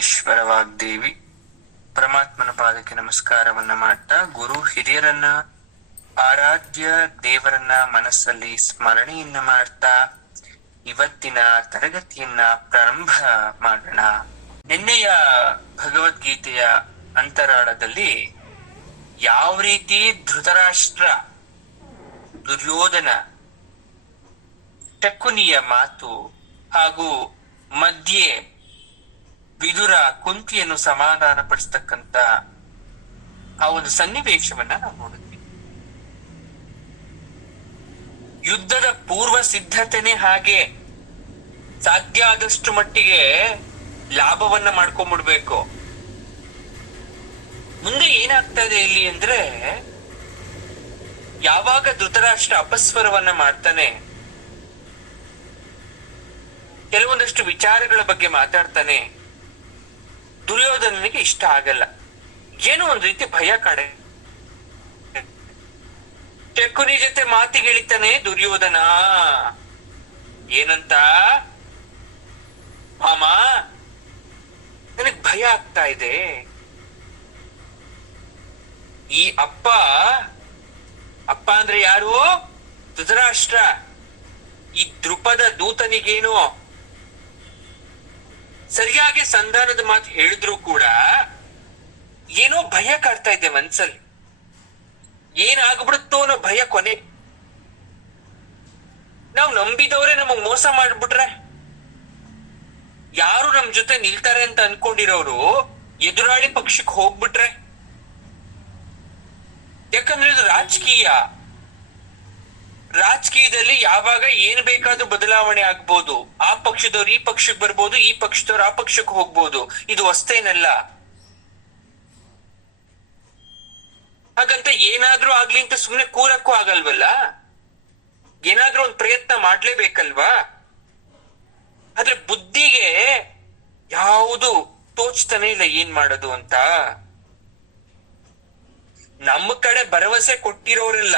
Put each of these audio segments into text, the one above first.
ಪರಮೇಶ್ವರ ವಾಗ್ದೇವಿ ಪರಮಾತ್ಮನ ಪಾದಕ್ಕೆ ನಮಸ್ಕಾರವನ್ನ ಮಾಡ್ತಾ, ಗುರು ಹಿರಿಯರನ್ನ, ಆರಾಧ್ಯ ದೇವರನ್ನ ಮನಸ್ಸಲ್ಲಿ ಸ್ಮರಣೆಯನ್ನ ಮಾಡ್ತಾ ಇವತ್ತಿನ ತರಗತಿಯನ್ನ ಪ್ರಾರಂಭ ಮಾಡೋಣ. ನಿನ್ನೆಯ ಭಗವದ್ಗೀತೆಯ ಅಂತರಾಳದಲ್ಲಿ ಯಾವ ರೀತಿ ಧೃತರಾಷ್ಟ್ರ, ದುರ್ಯೋಧನ, ಶಕುನಿಯ ಮಾತು ಹಾಗೂ ಮಧ್ಯೆ ವಿದುರ ಕುಂತಿಯನ್ನು ಸಮಾಧಾನ ಪಡಿಸ್ತಕ್ಕಂತ ಆ ಒಂದು ಸನ್ನಿವೇಶವನ್ನ ನಾವು ನೋಡಿದ್ವಿ. ಯುದ್ಧದ ಪೂರ್ವ ಸಿದ್ಧತೆನೆ ಹಾಗೆ. ಸಾಧ್ಯ ಆದಷ್ಟು ಮಟ್ಟಿಗೆ ಲಾಭವನ್ನ ಮಾಡ್ಕೊಂಡ್ಬಿಡ್ಬೇಕು. ಮುಂದೆ ಏನಾಗ್ತಾ ಇದೆ ಇಲ್ಲಿ ಅಂದ್ರೆ, ಯಾವಾಗ ಧೃತರಾಷ್ಟ್ರ ಅಪಸ್ವರವನ್ನ ಮಾಡ್ತಾನೆ, ಕೆಲವೊಂದಷ್ಟು ವಿಚಾರಗಳ ಬಗ್ಗೆ ಮಾತಾಡ್ತಾನೆ, ದುರ್ಯೋಧನನಿಗೆ ಇಷ್ಟ ಆಗಲ್ಲ. ಏನೋ ಒಂದ್ ರೀತಿ ಭಯ ಕಾಡೆ. ಶಕುನಿ ಜೊತೆ ಮಾತಿಗಿಳಿತಾನೆ ದುರ್ಯೋಧನ. ಏನಂತ? ಮಾಮ, ನನಗ್ ಭಯ ಆಗ್ತಾ ಇದೆ. ಈ ಅಪ್ಪ ಅಂದ್ರೆ ಯಾರು? ಧೃತರಾಷ್ಟ್ರ. ಈ ದೃಪದ ದೂತನಿಗೇನು ಸರಿಯಾಗಿ ಸಂಧಾನದ ಮಾತು ಹೇಳಿದ್ರು ಕೂಡ ಏನೋ ಭಯ ಕಾಡ್ತಾ ಇದೆ ಮನ್ಸಲ್ಲಿ. ಏನಾಗ್ಬಿಡುತ್ತೋ ಅನ್ನೋ ಭಯ. ಕೊನೆ ನಾವು ನಂಬಿದವರೇ ನಮಗ್ ಮೋಸ ಮಾಡ್ಬಿಟ್ರೆ, ಯಾರು ನಮ್ ಜೊತೆ ನಿಲ್ತಾರೆ ಅಂತ ಅನ್ಕೊಂಡಿರೋರು ಎದುರಾಳಿ ಪಕ್ಷಕ್ಕೆ ಹೋಗ್ಬಿಟ್ರೆ. ಯಾಕಂದ್ರೆ ಇದು ರಾಜಕೀಯದಲ್ಲಿ ಯಾವಾಗ ಏನ್ ಬೇಕಾದ್ರೂ ಬದಲಾವಣೆ ಆಗ್ಬೋದು. ಆ ಪಕ್ಷದವ್ರು ಈ ಪಕ್ಷಕ್ಕೆ ಬರ್ಬೋದು, ಈ ಪಕ್ಷದವ್ರು ಆ ಪಕ್ಷಕ್ಕೆ ಹೋಗ್ಬೋದು. ಇದು ಹೊಸ್ತೇನಲ್ಲ. ಹಾಗಂತ ಏನಾದ್ರೂ ಆಗ್ಲಿ ಅಂತ ಸುಮ್ನೆ ಕೂರಕ್ಕೂ ಆಗಲ್ವಲ್ಲ. ಏನಾದ್ರೂ ಒಂದ್ ಪ್ರಯತ್ನ ಮಾಡ್ಲೇಬೇಕಲ್ವಾ. ಆದ್ರೆ ಬುದ್ಧಿಗೆ ಯಾವುದು ತೋಚ್ತಾನೆ ಇಲ್ಲ ಏನ್ ಮಾಡೋದು ಅಂತ. ನಮ್ಮ ಕಡೆ ಭರವಸೆ ಕೊಟ್ಟಿರೋರೆಲ್ಲ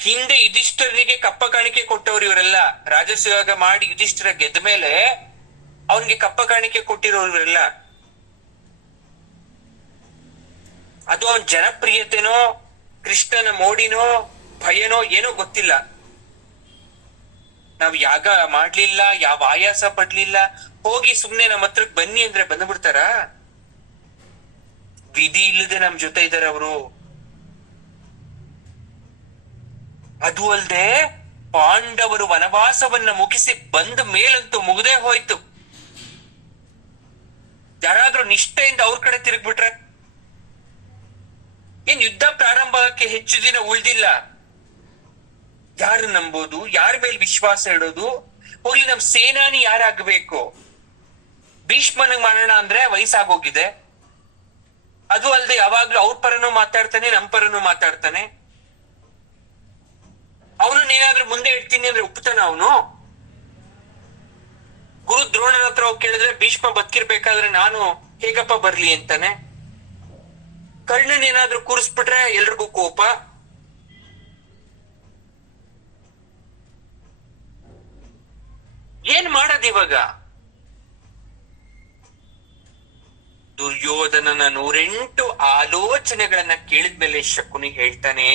ಹಿಂದೆ ಯುಧಿಷ್ಠರಿಗೆ ಕಪ್ಪ ಕಾಣಿಕೆ ಕೊಟ್ಟವ್ರು ಇವರೆಲ್ಲ. ರಾಜಸೂಯಾಗ ಮಾಡಿ ಯುಧಿಷ್ಠಿರ ಗೆದ್ದ ಮೇಲೆ ಅವನ್ಗೆ ಕಪ್ಪ ಕಾಣಿಕೆ ಕೊಟ್ಟಿರೋರು ಇವರೆಲ್ಲ. ಅದು ಅವನ್ ಜನಪ್ರಿಯತೆನೋ, ಕೃಷ್ಣನ ಮೋಡಿನೋ, ಭಯನೋ ಏನೋ ಗೊತ್ತಿಲ್ಲ. ನಾವ್ ಯಾಗ ಮಾಡ್ಲಿಲ್ಲ, ಯಾವ ಆಯಾಸ ಪಡ್ಲಿಲ್ಲ, ಹೋಗಿ ಸುಮ್ನೆ ನಮ್ಮ ಹತ್ರಕ್ ಬನ್ನಿ ಅಂದ್ರೆ ಬಂದ್ಬಿಡ್ತಾರ? ವಿಧಿ ಇಲ್ಲದೆ ನಮ್ ಜೊತೆ ಇದಾರೆ ಅವರು. ಅದು ಅಲ್ದೆ ಪಾಂಡವರು ವನವಾಸವನ್ನ ಮುಗಿಸಿ ಬಂದ ಮೇಲಂತೂ ಮುಗ್ದೇ ಹೋಯ್ತು. ಯಾರಾದ್ರೂ ನಿಷ್ಠೆಯಿಂದ ಅವ್ರ ಕಡೆ ತಿರುಗ್ಬಿಟ್ರೆ ಏನ್ ಯುದ್ಧ ಪ್ರಾರಂಭಕ್ಕೆ ಹೆಚ್ಚು ದಿನ ಉಳ್ದಿಲ್ಲ. ಯಾರು ನಂಬೋದು, ಯಾರ ಮೇಲೆ ವಿಶ್ವಾಸ ಇಡೋದು? ಹೋಗ್ಲಿ, ನಮ್ ಸೇನಾನಿ ಯಾರಾಗಬೇಕು? ಭೀಷ್ಮನಿಗೆ ಮಾಡೋಣ ಅಂದ್ರೆ ವಯಸ್ಸಾಗೋಗಿದೆ. ಅದು ಅಲ್ದೆ ಯಾವಾಗ್ಲೂ ಅವ್ರ ಪರನೂ ಮಾತಾಡ್ತಾನೆ, ನಮ್ ಪರನೂ ಮಾತಾಡ್ತಾನೆ. ಅವನನ್ನೇನಾದ್ರೂ ಮುಂದೆ ಇಡ್ತೀನಿ ಅಂದ್ರೆ ಒಪ್ತಾನ ಅವನು? ಗುರು ದ್ರೋಣನ ಹತ್ರ ಹೋಗಿ ಕೇಳಿದ್ರೆ ಭೀಷ್ಮ ಬದುಕಿರ್ಬೇಕಾದ್ರೆ ನಾನು ಹೇಗಪ್ಪ ಬರ್ಲಿ ಅಂತಾನೆ. ಕರ್ಣನೇನಾದ್ರೂ ಕೂರಿಸ್ಬಿಟ್ರೆ ಎಲ್ರಿಗೂ ಕೋಪ. ಏನ್ ಮಾಡೋದಿವಾಗ? ದುರ್ಯೋಧನನ 108 ಆಲೋಚನೆಗಳನ್ನ ಕೇಳಿದ್ಮೇಲೆ ಶಕುನಿ ಹೇಳ್ತಾನೆ,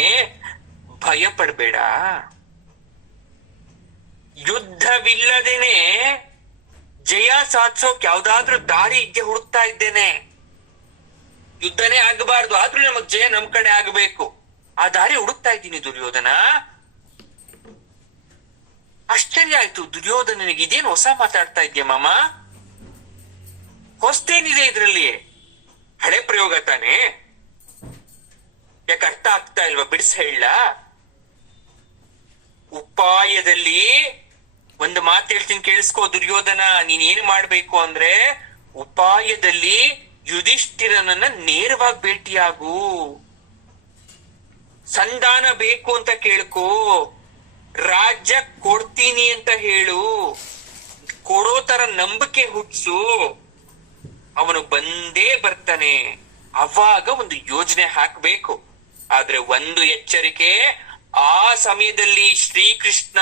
ಭಯ ಪಡ್ಬೇಡ. ಯುದ್ಧವಿಲ್ಲದೇನೆ ಜಯ ಸಾಧಿಸೋಕ್ ಯಾವ್ದಾದ್ರೂ ದಾರಿ ಇದ್ದೆ ಹುಡುಕ್ತಾ ಇದ್ದೇನೆ. ಯುದ್ಧನೇ ಆಗಬಾರ್ದು, ಆದ್ರೂ ನಮಗ್ ಜಯ ನಮ್ ಕಡೆ ಆಗಬೇಕು. ಆ ದಾರಿ ಹುಡುಕ್ತಾ ಇದ್ದೀನಿ ದುರ್ಯೋಧನ. ಆಶ್ಚರ್ಯ ಆಯ್ತು ದುರ್ಯೋಧನನಿಗೆ. ಇದೇನು ಹೊಸ ಮಾತಾಡ್ತಾ ಇದ್ಯಾ ಮಾಮ? ಹೊಸ್ತೇನಿದೆ ಇದ್ರಲ್ಲಿ? ಹಳೆ ಪ್ರಯೋಗ ತಾನೆ? ಯಾಕೆ ಅರ್ಥ ಆಗ್ತಾ ಇಲ್ವಾ? ಬಿಡಿಸ್ ಹೇಳ. ಉಪಾಯದಲ್ಲಿ ಒಂದು ಮಾತು ಹೇಳ್ತೀನಿ ಕೇಳಿಸ್ಕೋ ದುರ್ಯೋಧನ. ನೀನ್ ಏನ್ ಮಾಡ್ಬೇಕು ಅಂದ್ರೆ, ಉಪಾಯದಲ್ಲಿ ಯುಧಿಷ್ಠಿರನನ್ನ ನೇರವಾಗಿ ಭೇಟಿಯಾಗು. ಸಂಧಾನ ಬೇಕು ಅಂತ ಕೇಳ್ಕೋ. ರಾಜ್ಯ ಕೊಡ್ತೀನಿ ಅಂತ ಹೇಳು. ಕೊಡೋ ತರ ನಂಬಿಕೆ ಹುಟ್ಸು. ಅವನು ಬಂದೇ ಬರ್ತಾನೆ. ಅವಾಗ ಒಂದು ಯೋಜನೆ ಹಾಕ್ಬೇಕು. ಆದ್ರೆ ಒಂದು ಎಚ್ಚರಿಕೆ, ಆ ಸಮಯದಲ್ಲಿ ಶ್ರೀಕೃಷ್ಣ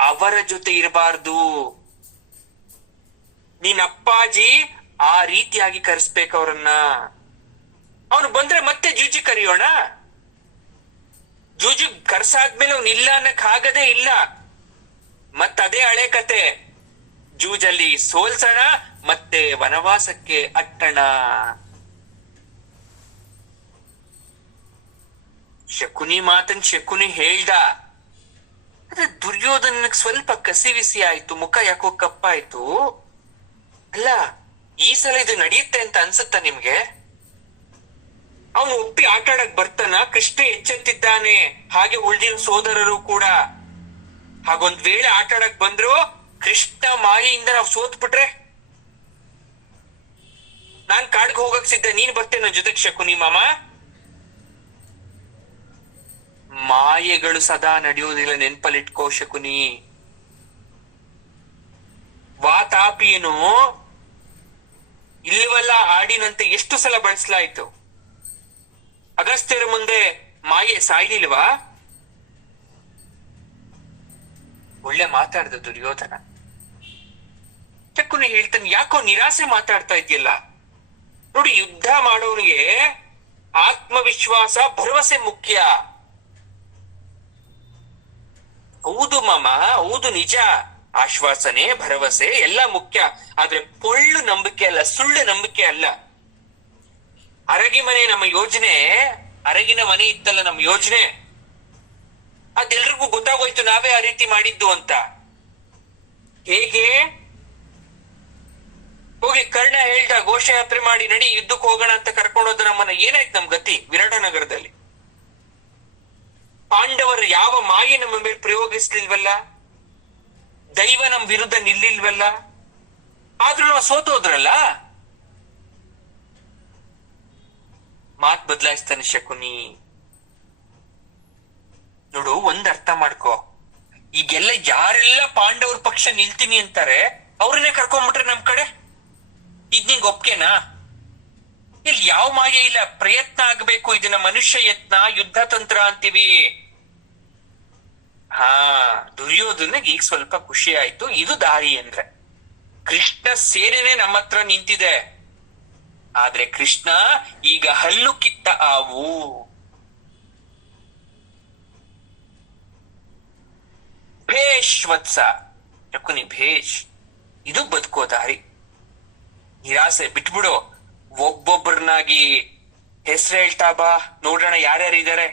ಅವರ ಜೊತೆ ಇರಬಾರ್ದು. ನಿನ್ನ ಅಪ್ಪಾಜಿ ಆ ರೀತಿಯಾಗಿ ಕರೆಸ್ಬೇಕು ಅವ್ರನ್ನ. ಅವನು ಬಂದ್ರೆ ಮತ್ತೆ ಜೂಜಿ ಕರೆಯೋಣ. ಜೂಜು ಕರ್ಸಾದ್ಮೇಲೆ ಅವ್ನು ಇಲ್ಲ ಅನ್ನಕ್ ಆಗದೇ ಇಲ್ಲ. ಮತ್ತದೇ ಹಳೆ ಕತೆ, ಜೂಜಲ್ಲಿ ಸೋಲ್ಸೋಣ ಮತ್ತೆ ವನವಾಸಕ್ಕೆ ಅಟ್ಟಣ. ಶಕುನಿ ಮಾತನ್ ಶಕುನಿ ಹೇಳ್ದ. ಆದ್ರೆ ದುರ್ಯೋಧನನಿಗೆ ಸ್ವಲ್ಪ ಕಸಿವಿಸಿ ಆಯ್ತು, ಮುಖ ಯಾಕೋ ಕಪ್ಪಾಯ್ತು. ಅಲ್ಲ, ಈ ಸಲ ಇದು ನಡೆಯುತ್ತೆ ಅಂತ ಅನ್ಸುತ್ತ ನಿಮ್ಗೆ? ಅವನು ಒಪ್ಪಿ ಆಟಾಡಕ್ ಬರ್ತಾನ? ಕೃಷ್ಣ ಎಚ್ಚೆತ್ತಿದ್ದಾನೆ, ಹಾಗೆ ಉಳಿದಿರೋ ಸೋದರರು ಕೂಡ. ಹಾಗೊಂದ್ ವೇಳೆ ಆಟಾಡಕ್ ಬಂದ್ರು ಕೃಷ್ಣ ಮಾಯೆಯಿಂದ ನಾವು ಸೋತ್ಬಿಟ್ರೆ ನಾನ್ ಕಾಡ್ಗೆ ಹೋಗಕ್ ಸಿದ್ಧ, ನೀನ್ ಬರ್ತೇನೆ ನನ್ನ ಜೊತೆಗೆ ಶಕುನಿ ಮಾಮ. ಮಾಯೆಗಳು ಸದಾ ನಡೆಯುವುದಿಲ್ಲ, ನೆನ್ಪಲ್ಲಿಟ್ಕೋ ಶಕುನಿ. ವಾತಾಪಿಯನ್ನು ಇಲ್ಲವಲ್ಲ ಆಡಿನಂತೆ ಎಷ್ಟು ಸಲ ಬಳಸಲಾಯ್ತು. ಅಗಸ್ತ್ಯರ ಮುಂದೆ ಮಾಯೆ ಸಾಯ್ಲಿಲ್ವಾ? ಒಳ್ಳೆ ಮಾತಾಡ್ದ ದುರ್ಯೋಧನ. ಶಕುನಿ ಹೇಳ್ತಾನೆ, ಯಾಕೋ ನಿರಾಸೆ ಮಾತಾಡ್ತಾ ಇದೆಯಲ್ಲ. ನೋಡಿ, ಯುದ್ಧ ಮಾಡೋನಿಗೆ ಆತ್ಮವಿಶ್ವಾಸ, ಭರವಸೆ ಮುಖ್ಯ. ಹೌದು ಮಾಮ, ಹೌದು, ನಿಜ. ಆಶ್ವಾಸನೆ, ಭರವಸೆ ಎಲ್ಲ ಮುಖ್ಯ. ಆದ್ರೆ ಪೊಳ್ಳು ನಂಬಿಕೆ ಅಲ್ಲ, ಸುಳ್ಳು ನಂಬಿಕೆ ಅಲ್ಲ. ಅರಗಿ ಮನೆ ನಮ್ಮ ಯೋಜನೆ, ಅರಗಿನ ಮನೆ ಇತ್ತಲ್ಲ ನಮ್ಮ ಯೋಜನೆ, ಅದೆಲ್ರಿಗೂ ಗೊತ್ತಾಗೋಯ್ತು ನಾವೇ ಆ ರೀತಿ ಮಾಡಿದ್ದು ಅಂತ. ಹೇಗೆ? ಹೋಗಿ ಕರ್ಣ ಹೇಳ್ದ, ಘೋಷಯಾತ್ರೆ ಮಾಡಿ ನಡಿ ಯುದ್ಧಕ್ಕೆ ಹೋಗೋಣ ಅಂತ ಕರ್ಕೊಂಡೋದ ನಮ್ಮನ್ನ. ಏನಾಯ್ತು ನಮ್ ಗತಿ ವಿರಾಟ ನಗರದಲ್ಲಿ? ಪಾಂಡವರು ಯಾವ ಮಾಯೆ ನಮ್ಮ ಮೇಲೆ ಪ್ರಯೋಗಿಸ್ಲಿಲ್ವಲ್ಲ, ದೈವ ನಮ್ ವಿರುದ್ಧ ನಿಲ್ಲಿಲ್ವಲ್ಲ, ಆದ್ರೂ ನಾವು ಸೋತೋದ್ರಲ್ಲ. ಮಾತ್ ಬದಲಾಯಿಸ್ತಾನೆ ಶಕುನಿ. ನೋಡು, ಒಂದ್ ಅರ್ಥ ಮಾಡ್ಕೋ, ಈಗೆಲ್ಲ ಯಾರೆಲ್ಲ ಪಾಂಡವ್ರ ಪಕ್ಷ ನಿಲ್ತೀನಿ ಅಂತಾರೆ ಅವ್ರನ್ನೇ ಕರ್ಕೊಂಡ್ಬಿಟ್ರೆ ನಮ್ ಕಡೆ ಇದ್ ನಿಂಗ್ ಒಪ್ಕೆನಾ? ಇಲ್ಲಿ ಯಾವ ಮಾಯೆ ಇಲ್ಲ, ಪ್ರಯತ್ನ ಆಗ್ಬೇಕು. ಇದನ್ನ ಮನುಷ್ಯ ಯತ್ನ, ಯುದ್ಧ ತಂತ್ರ ಅಂತೀವಿ. ದುರ್ಯೋಧನಿಗೆ ಈಗ ಸ್ವಲ್ಪ ಖುಷಿ ಆಯ್ತು. ಇದು ದಾರಿ ಅಂದ್ರೆ ಕೃಷ್ಣ ಸೇನೆನೆ ನಮ್ಮ ಹತ್ರ ನಿಂತಿದೆ. ಆದ್ರೆ ಕೃಷ್ಣ ಈಗ ಹಲ್ಲು ಕಿತ್ತ ಆವು. ಭೇಷ್ ವತ್ಸ ಶಕುನಿ, ಭೇಷ್. ಇದು ಬದುಕೋ ದಾರಿ. ನಿರಾಸೆ ಬಿಟ್ಬಿಡು. ಒಬ್ಬೊಬ್ಬರನ್ನಾಗಿ ಹೆಸರು ಹೇಳ್ತಾ ಬಾ, ನೋಡೋಣ ಯಾರ್ಯಾರಿದ್ದಾರೆ.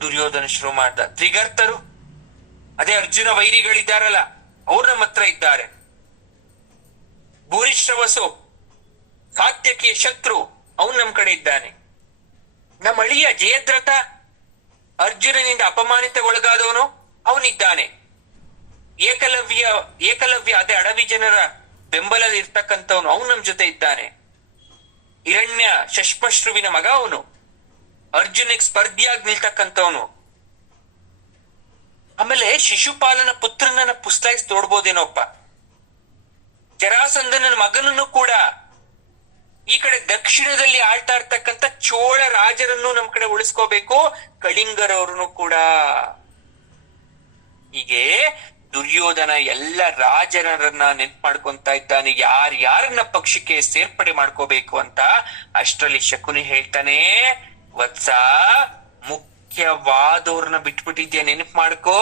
ದುರ್ಯೋಧನ ಶುರು ಮಾಡ್ದ. ತ್ರಿಗರ್ತರು, ಅದೇ ಅರ್ಜುನ ವೈರಿಗಳಿದ್ದಾರಲ್ಲ, ಅವ್ರು ನಮ್ಮ ಹತ್ರ ಇದ್ದಾರೆ. ಭೂರಿಶ್ರವಸು, ಸಾತ್ಯಕಿಯ ಶತ್ರು, ಅವನ್ ನಮ್ ಕಡೆ ಇದ್ದಾನೆ. ನಮ್ಮ ಅಳಿಯ ಜಯದ್ರಥ, ಅರ್ಜುನನಿಂದ ಅಪಮಾನಿತಗೊಳಗಾದವನು, ಅವನಿದ್ದಾನೆ. ಏಕಲವ್ಯ ಅದೇ ಅಡವಿ ಜನರ ಬೆಂಬಲದ ಇರ್ತಕ್ಕಂಥವನು, ಅವನು ನಮ್ ಜೊತೆ ಇದ್ದಾನೆ. ಹಿರಣ್ಯ ಶಶ್ಮಶ್ರುವಿನ ಮಗ ಅವನು, ಅರ್ಜುನಿಗೆ ಸ್ಪರ್ಧಿಯಾಗಿ ನಿಲ್ತಕ್ಕಂಥವನು. ಆಮೇಲೆ ಶಿಶುಪಾಲನ ಪುತ್ರನನ್ನ ಪುಸ್ಲಾಯಿಸಿ ತೋಡ್ಬೋದೇನೋಪ್ಪ. ಜರಾಸಂಧನ ಮಗನನ್ನು ಕೂಡ. ಈ ಕಡೆ ದಕ್ಷಿಣದಲ್ಲಿ ಆಳ್ತಾ ಇರ್ತಕ್ಕಂಥ ಚೋಳ ರಾಜರನ್ನು ನಮ್ ಕಡೆ ಉಳಿಸ್ಕೋಬೇಕು, ಕಳಿಂಗರವ್ರನ್ನು ಕೂಡ. ಹೀಗೆ ದುರ್ಯೋಧನ ಎಲ್ಲ ರಾಜರನ್ನ ನೆನ್ಪು ಮಾಡ್ಕೊಂತ ಇದ್ದಾನೆ, ಯಾರ್ಯಾರನ್ನ ಪಕ್ಷಕ್ಕೆ ಸೇರ್ಪಡೆ ಮಾಡ್ಕೋಬೇಕು ಅಂತ. ಅಷ್ಟರಲ್ಲಿ ಶಕುನಿ ಹೇಳ್ತಾನೆ, ವತ್ಸ, ಮುಖ್ಯವಾದವ್ರನ್ನ ಬಿಟ್ಬಿಟ್ಟಿದ್ಯಾ, ನೆನಪು ಮಾಡ್ಕೋ.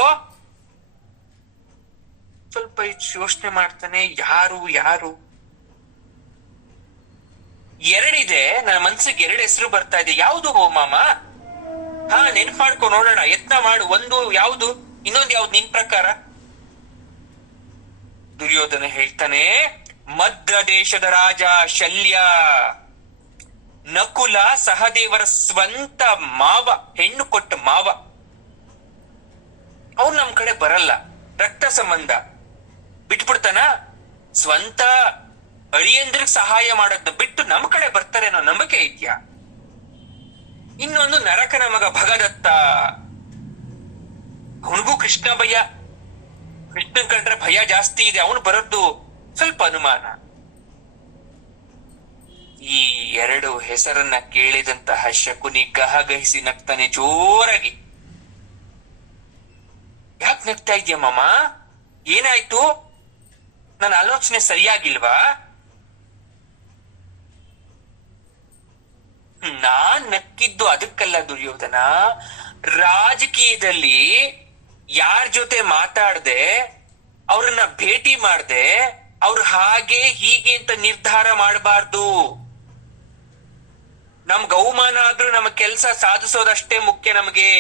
ಸ್ವಲ್ಪ ಯೋಚನೆ ಮಾಡ್ತಾನೆ, ಯಾರು ಯಾರು ಎರಡಿದೆ ನನ್ನ ಮನ್ಸಿಗೆ, ಎರಡು ಹೆಸರು ಬರ್ತಾ ಇದೆ. ಯಾವ್ದು ಮಾಮ? ನೆನ್ಪು ಮಾಡ್ಕೊ ನೋಡೋಣ, ಯತ್ನ ಮಾಡು. ಒಂದು ಯಾವ್ದು, ಇನ್ನೊಂದು ಯಾವ್ದು ನಿನ್ ಪ್ರಕಾರ? ದುರ್ಯೋಧನ ಹೇಳ್ತಾನೆ, ಮದ್ರ ದೇಶದ ರಾಜ ಶಲ್ಯ, ನಕುಲ ಸಹದೇವರ ಸ್ವಂತ ಮಾವ, ಹೆಣ್ಣು ಕೊಟ್ಟ ಮಾವ. ಅವ್ರು ನಮ್ ಕಡೆ ಬರಲ್ಲ, ರಕ್ತ ಸಂಬಂಧ. ಬಿಟ್ಬಿಡ್ತಾನ? ಸ್ವಂತ ಅಳಿಯಂದ್ರಿಗೆ ಸಹಾಯ ಮಾಡೋದ್ನ ಬಿಟ್ಟು ನಮ್ ಕಡೆ ಬರ್ತಾರೆ ಅನ್ನೋ ನಂಬಿಕೆ ಇದ್ಯಾ? ಇನ್ನೊಂದು ನರಕನ ಮಗ ಭಗದತ್ತ, ಅವನಿಗೂ ಕೃಷ್ಣ ಭಯ, ಕೃಷ್ಣನ್ ಕಂಡ್ರೆ ಭಯ ಜಾಸ್ತಿ ಇದೆ. ಅವನು ಬರೋದು ಸ್ವಲ್ಪ ಅನುಮಾನ. ಈ ಎರಡು ಹೆಸರನ್ನ ಕೇಳಿದಂತಹ ಶಕುನಿ ಗಹಗಹಿಸಿ ನಗ್ತಾನೆ ಜೋರಾಗಿ. ಯಾಕೆ ನಗ್ತಾ ಇದೆಯಾ ಮಾಮ? ಏನಾಯ್ತು? ನನ್ನ ಆಲೋಚನೆ ಸರಿಯಾಗಿಲ್ವಾ? ನಾನ್ ನಕ್ಕಿದ್ದು ಅದಕ್ಕಲ್ಲ ದುರ್ಯೋಧನ. ರಾಜಕೀಯದಲ್ಲಿ ಯಾರ ಜೊತೆ ಮಾತಾಡ್ದೆ, ಅವ್ರನ್ನ ಭೇಟಿ ಮಾಡ್ದೆ, ಅವ್ರು ಹಾಗೆ ಹೀಗೆ ಅಂತ ನಿರ್ಧಾರ ಮಾಡಬಾರ್ದು. ನಮ್ಗೆ ಅವಮಾನ ಆದ್ರೂ ನಮ್ಮ ಕೆಲಸ ಸಾಧಿಸೋದಷ್ಟೇ ಮುಖ್ಯ. ನಮಗೆ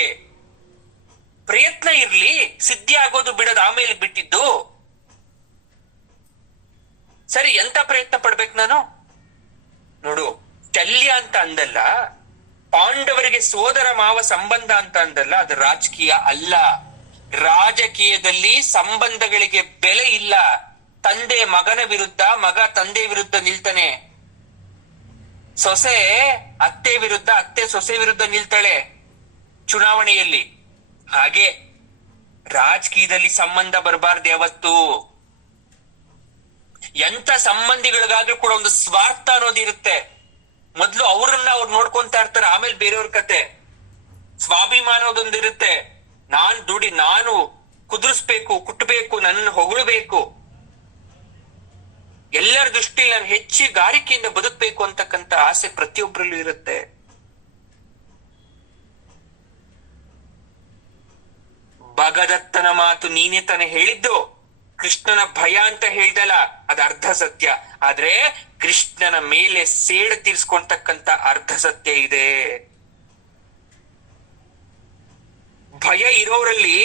ಪ್ರಯತ್ನ ಇರ್ಲಿ, ಸಿದ್ಧಿ ಆಗೋದು ಬಿಡೋದು ಆಮೇಲೆ ಬಿಟ್ಟಿದ್ದು. ಸರಿ, ಎಂತ ಪ್ರಯತ್ನ ಪಡ್ಬೇಕು ನಾನು? ನೋಡು, ಶಲ್ಯ ಅಂತ ಅಂದಲ್ಲ, ಪಾಂಡವರಿಗೆ ಸೋದರ ಮಾವ ಸಂಬಂಧ ಅಂತ ಅಂದಲ್ಲ, ಅದು ರಾಜಕೀಯ ಅಲ್ಲ. ರಾಜಕೀಯದಲ್ಲಿ ಸಂಬಂಧಗಳಿಗೆ ಬೆಲೆ ಇಲ್ಲ. ತಂದೆ ಮಗನ ವಿರುದ್ಧ, ಮಗ ತಂದೆ ವಿರುದ್ಧ ನಿಲ್ತಾನೆ. ಸೊಸೆ ಅತ್ತೆ ವಿರುದ್ಧ, ಅತ್ತೆ ಸೊಸೆ ವಿರುದ್ಧ ನಿಲ್ತಾಳೆ ಚುನಾವಣೆಯಲ್ಲಿ. ಹಾಗೆ ರಾಜಕೀಯದಲ್ಲಿ ಸಂಬಂಧ ಬರಬಾರ್ದು ಯಾವತ್ತು. ಎಂತ ಸಂಬಂಧಿಗಳಿಗಾದ್ರೂ ಕೂಡ ಒಂದು ಸ್ವಾರ್ಥ ಅನ್ನೋದಿರುತ್ತೆ. ಮೊದ್ಲು ಅವ್ರನ್ನ ಅವ್ರು ನೋಡ್ಕೊಂತಾ ಇರ್ತಾರೆ, ಆಮೇಲೆ ಬೇರೆಯವ್ರ ಕತೆ. ಸ್ವಾಭಿಮಾನದೊಂದಿರುತ್ತೆ. ನಾನು ಕುದುರಿಸ್ಬೇಕು, ಕುಟ್ಟಬೇಕು, ನನ್ನ ಹೊಗಳಬೇಕು, ಎಲ್ಲರ ದೃಷ್ಟಿಯಲ್ಲಿ ನಾನು ಹೆಚ್ಚಿಗಾರಿಕೆಯಿಂದ ಬದುಕಬೇಕು ಅಂತಕ್ಕಂಥ ಆಸೆ ಪ್ರತಿಯೊಬ್ಬರಲ್ಲೂ ಇರುತ್ತೆ. ಭಗದತ್ತನ ಮಾತು ನೀನೇ ತಾನೇ ಹೇಳಿದ್ದು. ಕೃಷ್ಣನ ಭಯ ಅಂತ ಹೇಳ್ದಲ್ಲ, ಅದು ಅರ್ಧ ಸತ್ಯ. ಆದ್ರೆ ಕೃಷ್ಣನ ಮೇಲೆ ಸೇಡು ತೀರ್ಸ್ಕೊಂತಕ್ಕಂತ ಅರ್ಧ ಸತ್ಯ ಇದೆ. ಭಯ ಇರೋರಲ್ಲಿ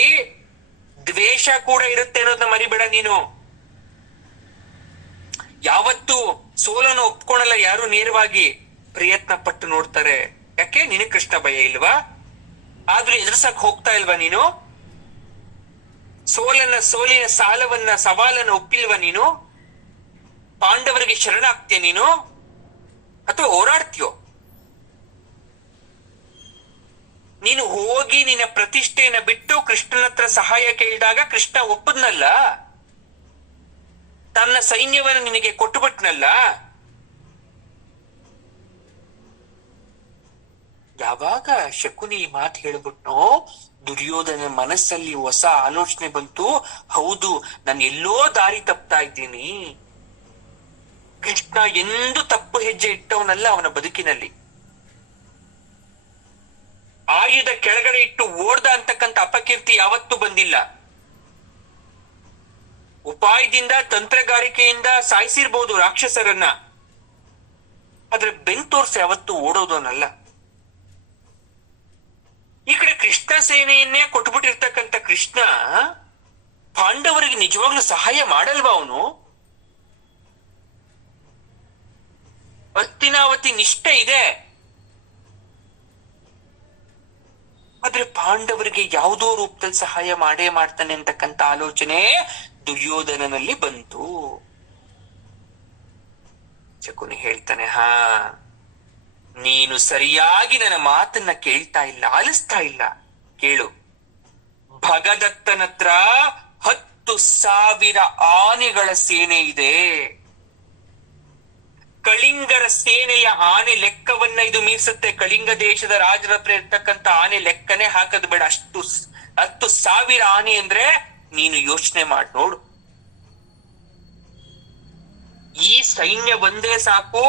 ದ್ವೇಷ ಕೂಡ ಇರುತ್ತೆ ಅನ್ನೋದನ್ನ ಮರಿಬೇಡ ನೀನು. ಯಾವತ್ತು ಸೋಲನ್ನು ಒಪ್ಕೊಳಲ್ಲ ಯಾರು ನೇರವಾಗಿ. ಪ್ರಯತ್ನ ಪಟ್ಟು ನೋಡ್ತಾರೆ. ಯಾಕೆ? ನಿನಗೆ ಕೃಷ್ಣ ಭಯ ಇಲ್ವಾ? ಆದ್ರೂ ಎದುರ್ಸಕ್ ಹೋಗ್ತಾ ಇಲ್ವಾ ನೀನು? ಸೋಲಿನ ಸವಾಲನ್ನ ಒಪ್ಪಿಲ್ವಾ ನೀನು? ಪಾಂಡವರಿಗೆ ಶರಣಾಗ್ತೀಯ ನೀನು ಅಥವಾ ಹೋರಾಡ್ತೀಯೋ? ನೀನು ಹೋಗಿ ನಿನ್ನ ಪ್ರತಿಷ್ಠೆಯನ್ನ ಬಿಟ್ಟು ಕೃಷ್ಣನ ಹತ್ರ ಸಹಾಯ ಕೇಳಿದಾಗ ಕೃಷ್ಣ ಒಪ್ಪದ್ನಲ್ಲ, ತನ್ನ ಸೈನ್ಯವನ್ನು ನಿನಗೆ ಕೊಟ್ಟುಬಿಟ್ನಲ್ಲ. ಯಾವಾಗ ಶಕುನಿ ಈ ಮಾತು ಹೇಳ್ಬಿಟ್ನೋ, ದುರ್ಯೋಧನ ಮನಸ್ಸಲ್ಲಿ ಹೊಸ ಆಲೋಚನೆ ಬಂತು. ಹೌದು, ನಾನು ಎಲ್ಲೋ ದಾರಿ ತಪ್ತಾ ಇದ್ದೀನಿ. ಕೃಷ್ಣ ಎಂದು ತಪ್ಪು ಹೆಜ್ಜೆ ಇಟ್ಟವನಲ್ಲ ಅವನ ಬದುಕಿನಲ್ಲಿ. ಆಯುಧ ಕೆಳಗಡೆ ಇಟ್ಟು ಓಡ್ದ ಅಂತಕ್ಕಂಥ ಅಪಕೀರ್ತಿ ಯಾವತ್ತೂ ಬಂದಿಲ್ಲ. ಉಪಾಯದಿಂದ, ತಂತ್ರಗಾರಿಕೆಯಿಂದ ಸಾಯಿಸಿರ್ಬೋದು ರಾಕ್ಷಸರನ್ನ, ಆದ್ರೆ ಬೆನ್ ತೋರ್ಸಿ ಯಾವತ್ತೂ ಓಡೋದವನಲ್ಲ. ಈ ಕಡೆ ಕೃಷ್ಣ ಸೇನೆಯನ್ನೇ ಕೊಟ್ಬಿಟ್ಟಿರ್ತಕ್ಕಂಥ ಕೃಷ್ಣ ಪಾಂಡವರಿಗೆ ನಿಜವಾಗ್ಲೂ ಸಹಾಯ ಮಾಡಲ್ವಾ ಅವನು? ಹಸ್ತಿನಾವತಿ ನಿಷ್ಠೆ ಇದೆ, ಆದ್ರೆ ಪಾಂಡವರಿಗೆ ಯಾವುದೋ ರೂಪದಲ್ಲಿ ಸಹಾಯ ಮಾಡೇ ಮಾಡ್ತಾನೆ ಅಂತಕ್ಕಂಥ ಆಲೋಚನೆ ದುರ್ಯೋಧನನಲ್ಲಿ ಬಂತು. ಶಕುನಿ ಹೇಳ್ತಾನೆ, ನೀನು ಸರಿಯಾಗಿ ನನ್ನ ಮಾತನ್ನ ಕೇಳ್ತಾ ಇಲ್ಲ, ಆಲಿಸ್ತಾ ಇಲ್ಲ. ಕೇಳು, ಭಗದತ್ತನತ್ರ 10,000 ಆನೆಗಳ ಸೇನೆ ಇದೆ. ಕಳಿಂಗರ ಸೇನೆಯ ಆನೆ ಲೆಕ್ಕವನ್ನ ಇದು ಮೀರಿಸುತ್ತೆ. ಕಳಿಂಗ ದೇಶದ ರಾಜರ ಹತ್ರ ಇರ್ತಕ್ಕಂಥ ಆನೆ ಲೆಕ್ಕನೆ ಹಾಕದ್ ಬೇಡ. ಅಷ್ಟು 10,000 ಆನೆ ಅಂದ್ರೆ ನೀನು ಯೋಚನೆ ಮಾಡಿ ನೋಡು. ಈ ಸೈನ್ಯ ಒಂದೇ ಸಾಕು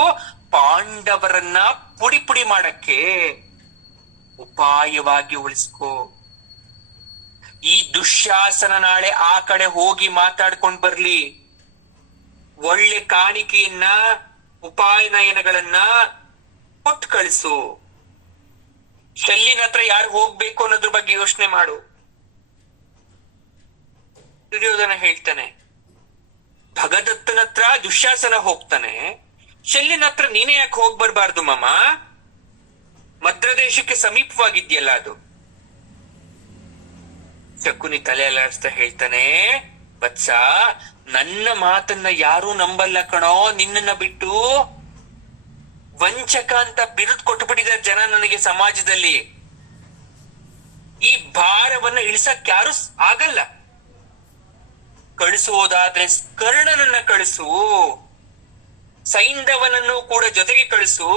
ಪಾಂಡವರನ್ನ ಪುಡಿ ಪುಡಿ ಮಾಡಕ್ಕೆ. ಉಪಾಯವಾಗಿ ಉಳಿಸ್ಕೋ. ಈ ದುಶ್ಯಾಸನ ನಾಳೆ ಆ ಕಡೆ ಹೋಗಿ ಮಾತಾಡ್ಕೊಂಡ್ ಬರ್ಲಿ. ಒಳ್ಳೆ ಕಾಣಿಕೆಯನ್ನ, ಉಪಾಯನಯನಗಳನ್ನ ಕೊಟ್ಟು ಕಳಿಸು. ಶಲ್ಯನ ಹತ್ರ ಯಾರು ಹೋಗ್ಬೇಕು ಅನ್ನೋದ್ರ ಬಗ್ಗೆ ಯೋಚನೆ ಮಾಡು. ದುರ್ಯೋಧನ ಹೇಳ್ತಾನೆ, ಭಗದತ್ತನ ಹತ್ರ ದುಶ್ಯಾಸನ ಹೋಗ್ತಾನೆ, ಶಲ್ಯನ ಹತ್ರ ನೀನೇ ಯಾಕೆ ಹೋಗ್ ಬರ್ಬಾರ್ದು ಮಾಮ? ಮದ್ರದೇಶಕ್ಕೆ ಸಮೀಪವಾಗಿದ್ಯಲ್ಲ ಅದು. ಶಕುನಿ ತಲೆ ಅಲ್ಲಾಡಿಸ್ತಾ ಹೇಳ್ತಾನೆ, ವತ್ಸ, ನನ್ನ ಮಾತನ್ನ ಯಾರೂ ನಂಬಲ್ಲ ಕಣೋ ನಿನ್ನನ್ನ ಬಿಟ್ಟು. ವಂಚಕ ಅಂತ ಬಿರುದು ಕೊಟ್ಟುಬಿಟ್ಟಿದ್ದಾರೆ ಜನ ನನಗೆ ಸಮಾಜದಲ್ಲಿ. ಈ ಭಾರವನ್ನ ಇಳಿಸಕ್ ಯಾರು ಆಗಲ್ಲ. ಕಳಿಸುವುದಾದ್ರೆ ಕರ್ಣನನ್ನ ಕಳಿಸು, ಸೈಂಧವನನ್ನು ಕೂಡ ಜೊತೆಗೆ ಕಳಿಸು.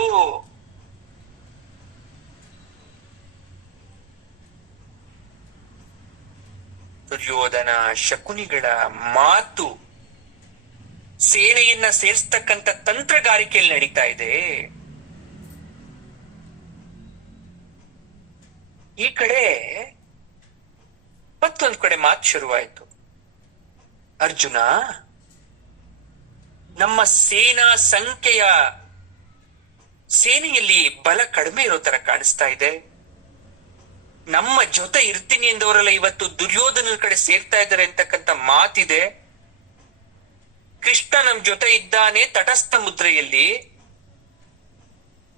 ದುರ್ಯೋಧನ ಶಕುನಿಗಳ ಮಾತು ಸೇನೆಯನ್ನ ಸೇರಿಸ್ತಕ್ಕಂಥ ತಂತ್ರಗಾರಿಕೆಯಲ್ಲಿ ನಡೀತಾ ಇದೆ. ಈ ಕಡೆ ಮತ್ತೊಂದ್ ಕಡೆ ಮಾತು ಶುರುವಾಯ್ತು. ಅರ್ಜುನ, ನಮ್ಮ ಸೇನಾ ಸಂಖ್ಯೆಯ ಸೇನೆಯಲ್ಲಿ ಬಲ ಕಡಿಮೆ ಇರೋ ತರ ಕಾಣಿಸ್ತಾ ಇದೆ. ನಮ್ಮ ಜೊತೆ ಇರ್ತೀನಿ ಎಂದವರೆಲ್ಲ ಇವತ್ತು ದುರ್ಯೋಧನ ಕಡೆ ಸೇರ್ತಾ ಇದ್ದಾರೆ ಅಂತಕ್ಕಂಥ ಮಾತಿದೆ. ಕೃಷ್ಣ ನಮ್ ಜೊತೆ ಇದ್ದಾನೆ ತಟಸ್ಥ ಮುದ್ರೆಯಲ್ಲಿ.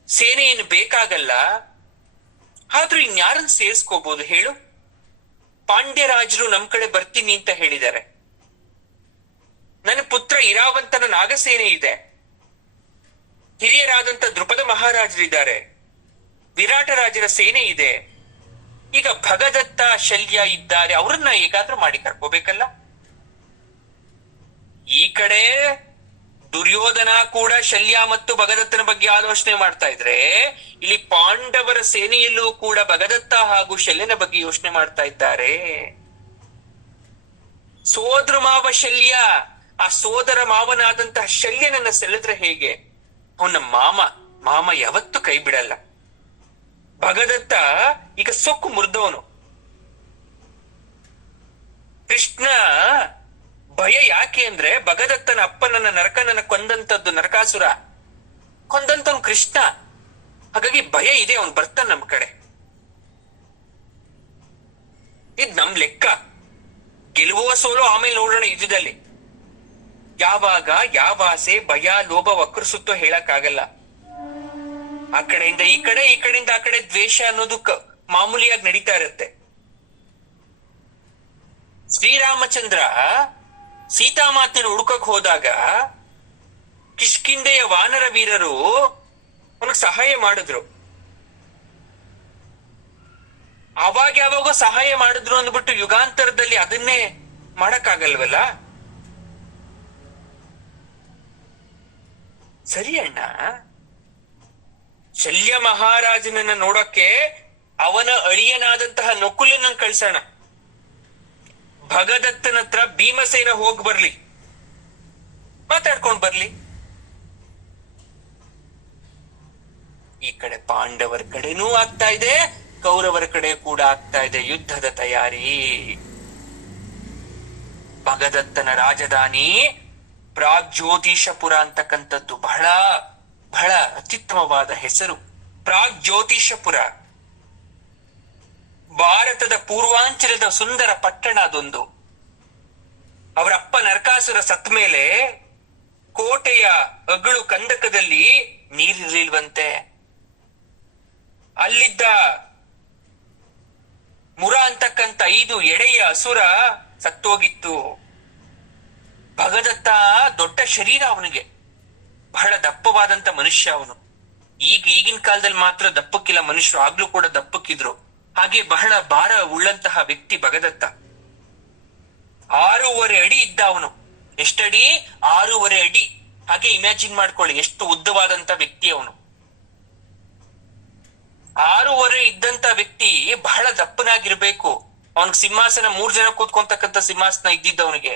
ಸೇನೆ ಏನು ಬೇಕಾಗಲ್ಲ. ಆದ್ರೂ ಇನ್ಯಾರನ್ನ ಸೇರಿಸ್ಕೋಬಹುದು ಹೇಳು? ಪಾಂಡ್ಯರಾಜರು ನಮ್ ಕಡೆ ಬರ್ತೀನಿ ಅಂತ ಹೇಳಿದ್ದಾರೆ. ನನ್ನ ಪುತ್ರ ಇರಾವಂತನ ನಾಗಸೇನೆ ಇದೆ. ಹಿರಿಯರಾದಂತ ದೃಪದ ಮಹಾರಾಜರಿದ್ದಾರೆ. ವಿರಾಟ ರಾಜರ ಸೇನೆ ಇದೆ. ಈಗ ಭಗದತ್ತ, ಶಲ್ಯ ಇದ್ದಾರೆ. ಅವ್ರನ್ನ ಹೇಗಾದ್ರೂ ಮಾಡಿ ಕರ್ಕೋಬೇಕಲ್ಲ. ಈ ಕಡೆ ದುರ್ಯೋಧನ ಕೂಡ ಶಲ್ಯ ಮತ್ತು ಭಗದತ್ತನ ಬಗ್ಗೆ ಆಲೋಚನೆ ಮಾಡ್ತಾ ಇದ್ರೆ, ಇಲ್ಲಿ ಪಾಂಡವರ ಸೇನೆಯಲ್ಲೂ ಕೂಡ ಭಗದತ್ತ ಹಾಗೂ ಶಲ್ಯನ ಬಗ್ಗೆ ಯೋಚನೆ ಮಾಡ್ತಾ ಇದ್ದಾರೆ. ಸೋದರ ಮಾವ ಶಲ್ಯ, ಆ ಸೋದರ ಮಾವನಾದಂತಹ ಶಲ್ಯನನ್ನ ಸೆಳೆದ್ರೆ ಹೇಗೆ? ಅವನ ಮಾಮ ಯಾವತ್ತೂ ಕೈ ಬಿಡಲ್ಲ. ಭಗದತ್ತ ಈಗ ಸೊಕ್ಕು ಮುರಿದವನು. ಕೃಷ್ಣ ಭಯ ಯಾಕೆ ಅಂದ್ರೆ, ಭಗದತ್ತನ ಅಪ್ಪನನ್ನ ನರಕನನ್ನ ಕೊಂದಂತದ್ದು ನರಕಾಸುರ, ಕೊಂದಂತವನು ಕೃಷ್ಣ. ಹಾಗಾಗಿ ಭಯ ಇದೆ, ಅವನು ಬರ್ತಾನೆ ನಮ್ ಕಡೆ. ಇದ್ ನಮ್ ಲೆಕ್ಕ. ಗೆಲುವ ಸೋಲು ಆಮೇಲೆ ನೋಡೋಣ ಯುದ್ಧದಲ್ಲಿ. ಯಾವಾಗ ಯಾವ ಆಸೆ, ಭಯ, ಲೋಭ ವಕ್ರಿಸುತ್ತೋ ಹೇಳಕ್ ಆಗಲ್ಲ. ಆ ಕಡೆಯಿಂದ ಈ ಕಡೆ, ಈ ಕಡೆಯಿಂದ ಆ ಕಡೆ ದ್ವೇಷ ಅನ್ನೋದು ಮಾಮೂಲಿಯಾಗಿ ನಡೀತಾ ಇರುತ್ತೆ. ಶ್ರೀರಾಮಚಂದ್ರ ಸೀತಾಮಾತನ ಹುಡುಕಕ್ ಹೋದಾಗ ಕಿಷ್ಕಿಂಧೆಯ ವಾನರ ವೀರರು ಅವನಿಗೆ ಸಹಾಯ ಮಾಡಿದ್ರು. ಅವಾಗ ಯಾವಾಗೋ ಸಹಾಯ ಮಾಡಿದ್ರು ಅಂದ್ಬಿಟ್ಟು ಯುಗಾಂತರದಲ್ಲಿ ಅದನ್ನೇ ಮಾಡಕ್ಕಾಗಲ್ವಲ್ಲ. ಸರಿ ಅಣ್ಣ, ಶಲ್ಯ ಮಹಾರಾಜನನ್ನ ನೋಡಕ್ಕೆ ಅವನ ಅಳಿಯನಾದಂತಹ ನಕುಲನನ್ನ ಕಳ್ಸೋಣ. ಭಗದತ್ತನ ಹತ್ರ ಭೀಮಸೇನ ಹೋಗಿ ಬರ್ಲಿ, ಮಾತಾಡ್ಕೊಂಡ್ ಬರ್ಲಿ. ಈ ಕಡೆ ಪಾಂಡವರ ಕಡೆನೂ ಆಗ್ತಾ ಇದೆ, ಕೌರವರ ಕಡೆ ಕೂಡ ಆಗ್ತಾ ಇದೆ ಯುದ್ಧದ ತಯಾರಿ. ಭಗದತ್ತನ ರಾಜಧಾನಿ ಪ್ರಾಗ್ಜ್ಯೋತಿಷಪುರ ಅಂತಕ್ಕಂಥದ್ದು ಬಹಳ ಬಹಳ ಅತ್ಯುತ್ತಮವಾದ ಹೆಸರು. ಪ್ರಾಗ್ಜ್ಯೋತಿಷಪುರ ಭಾರತದ ಪೂರ್ವಾಂಚಲದ ಸುಂದರ ಪಟ್ಟಣ ಅದೊಂದು. ಅವರ ಅಪ್ಪ ನರಕಾಸುರ ಸತ್ತ ಮೇಲೆ ಕೋಟೆಯ ಅಗಳು ಕಂದಕದಲ್ಲಿ ನೀರಿರ್ಲಿಲ್ವಂತೆ. ಅಲ್ಲಿದ್ದ ಮುರ ಅಂತಕ್ಕಂಥ 5 ಎಡೆಯ ಅಸುರ ಸತ್ತೋಗಿತ್ತು. ಭಗದತ್ತ ದೊಡ್ಡ ಶರೀರ ಅವನಿಗೆ, ಬಹಳ ದಪ್ಪವಾದಂತ ಮನುಷ್ಯ ಅವನು. ಈಗಿನ ಕಾಲದಲ್ಲಿ ಮಾತ್ರ ದಪ್ಪಕ್ಕಿಲ್ಲ ಮನುಷ್ಯರು, ಆಗ್ಲೂ ಕೂಡ ದಪ್ಪಕ್ಕಿದ್ರು. ಹಾಗೆ ಬಹಳ ಭಾರ ಉಳ್ಳಂತಹ ವ್ಯಕ್ತಿ ಭಗದತ್ತ. 6.5 ಅಡಿ ಇದ್ದ ಅವನು. ಎಷ್ಟಡಿ? 6.5 ಅಡಿ. ಹಾಗೆ ಇಮ್ಯಾಜಿನ್ ಮಾಡ್ಕೊಳ್ಳಿ ಎಷ್ಟು ಉದ್ದವಾದಂತ ವ್ಯಕ್ತಿ ಅವನು. 6.5 ಇದ್ದಂತ ವ್ಯಕ್ತಿ ಬಹಳ ದಪ್ಪನಾಗಿರ್ಬೇಕು. ಅವನಿಗೆ ಸಿಂಹಾಸನ 3 ಜನ ಕೂತ್ಕೊಂತಕ್ಕಂಥ ಸಿಂಹಾಸನ ಇದ್ದಿದ್ದವನಿಗೆ.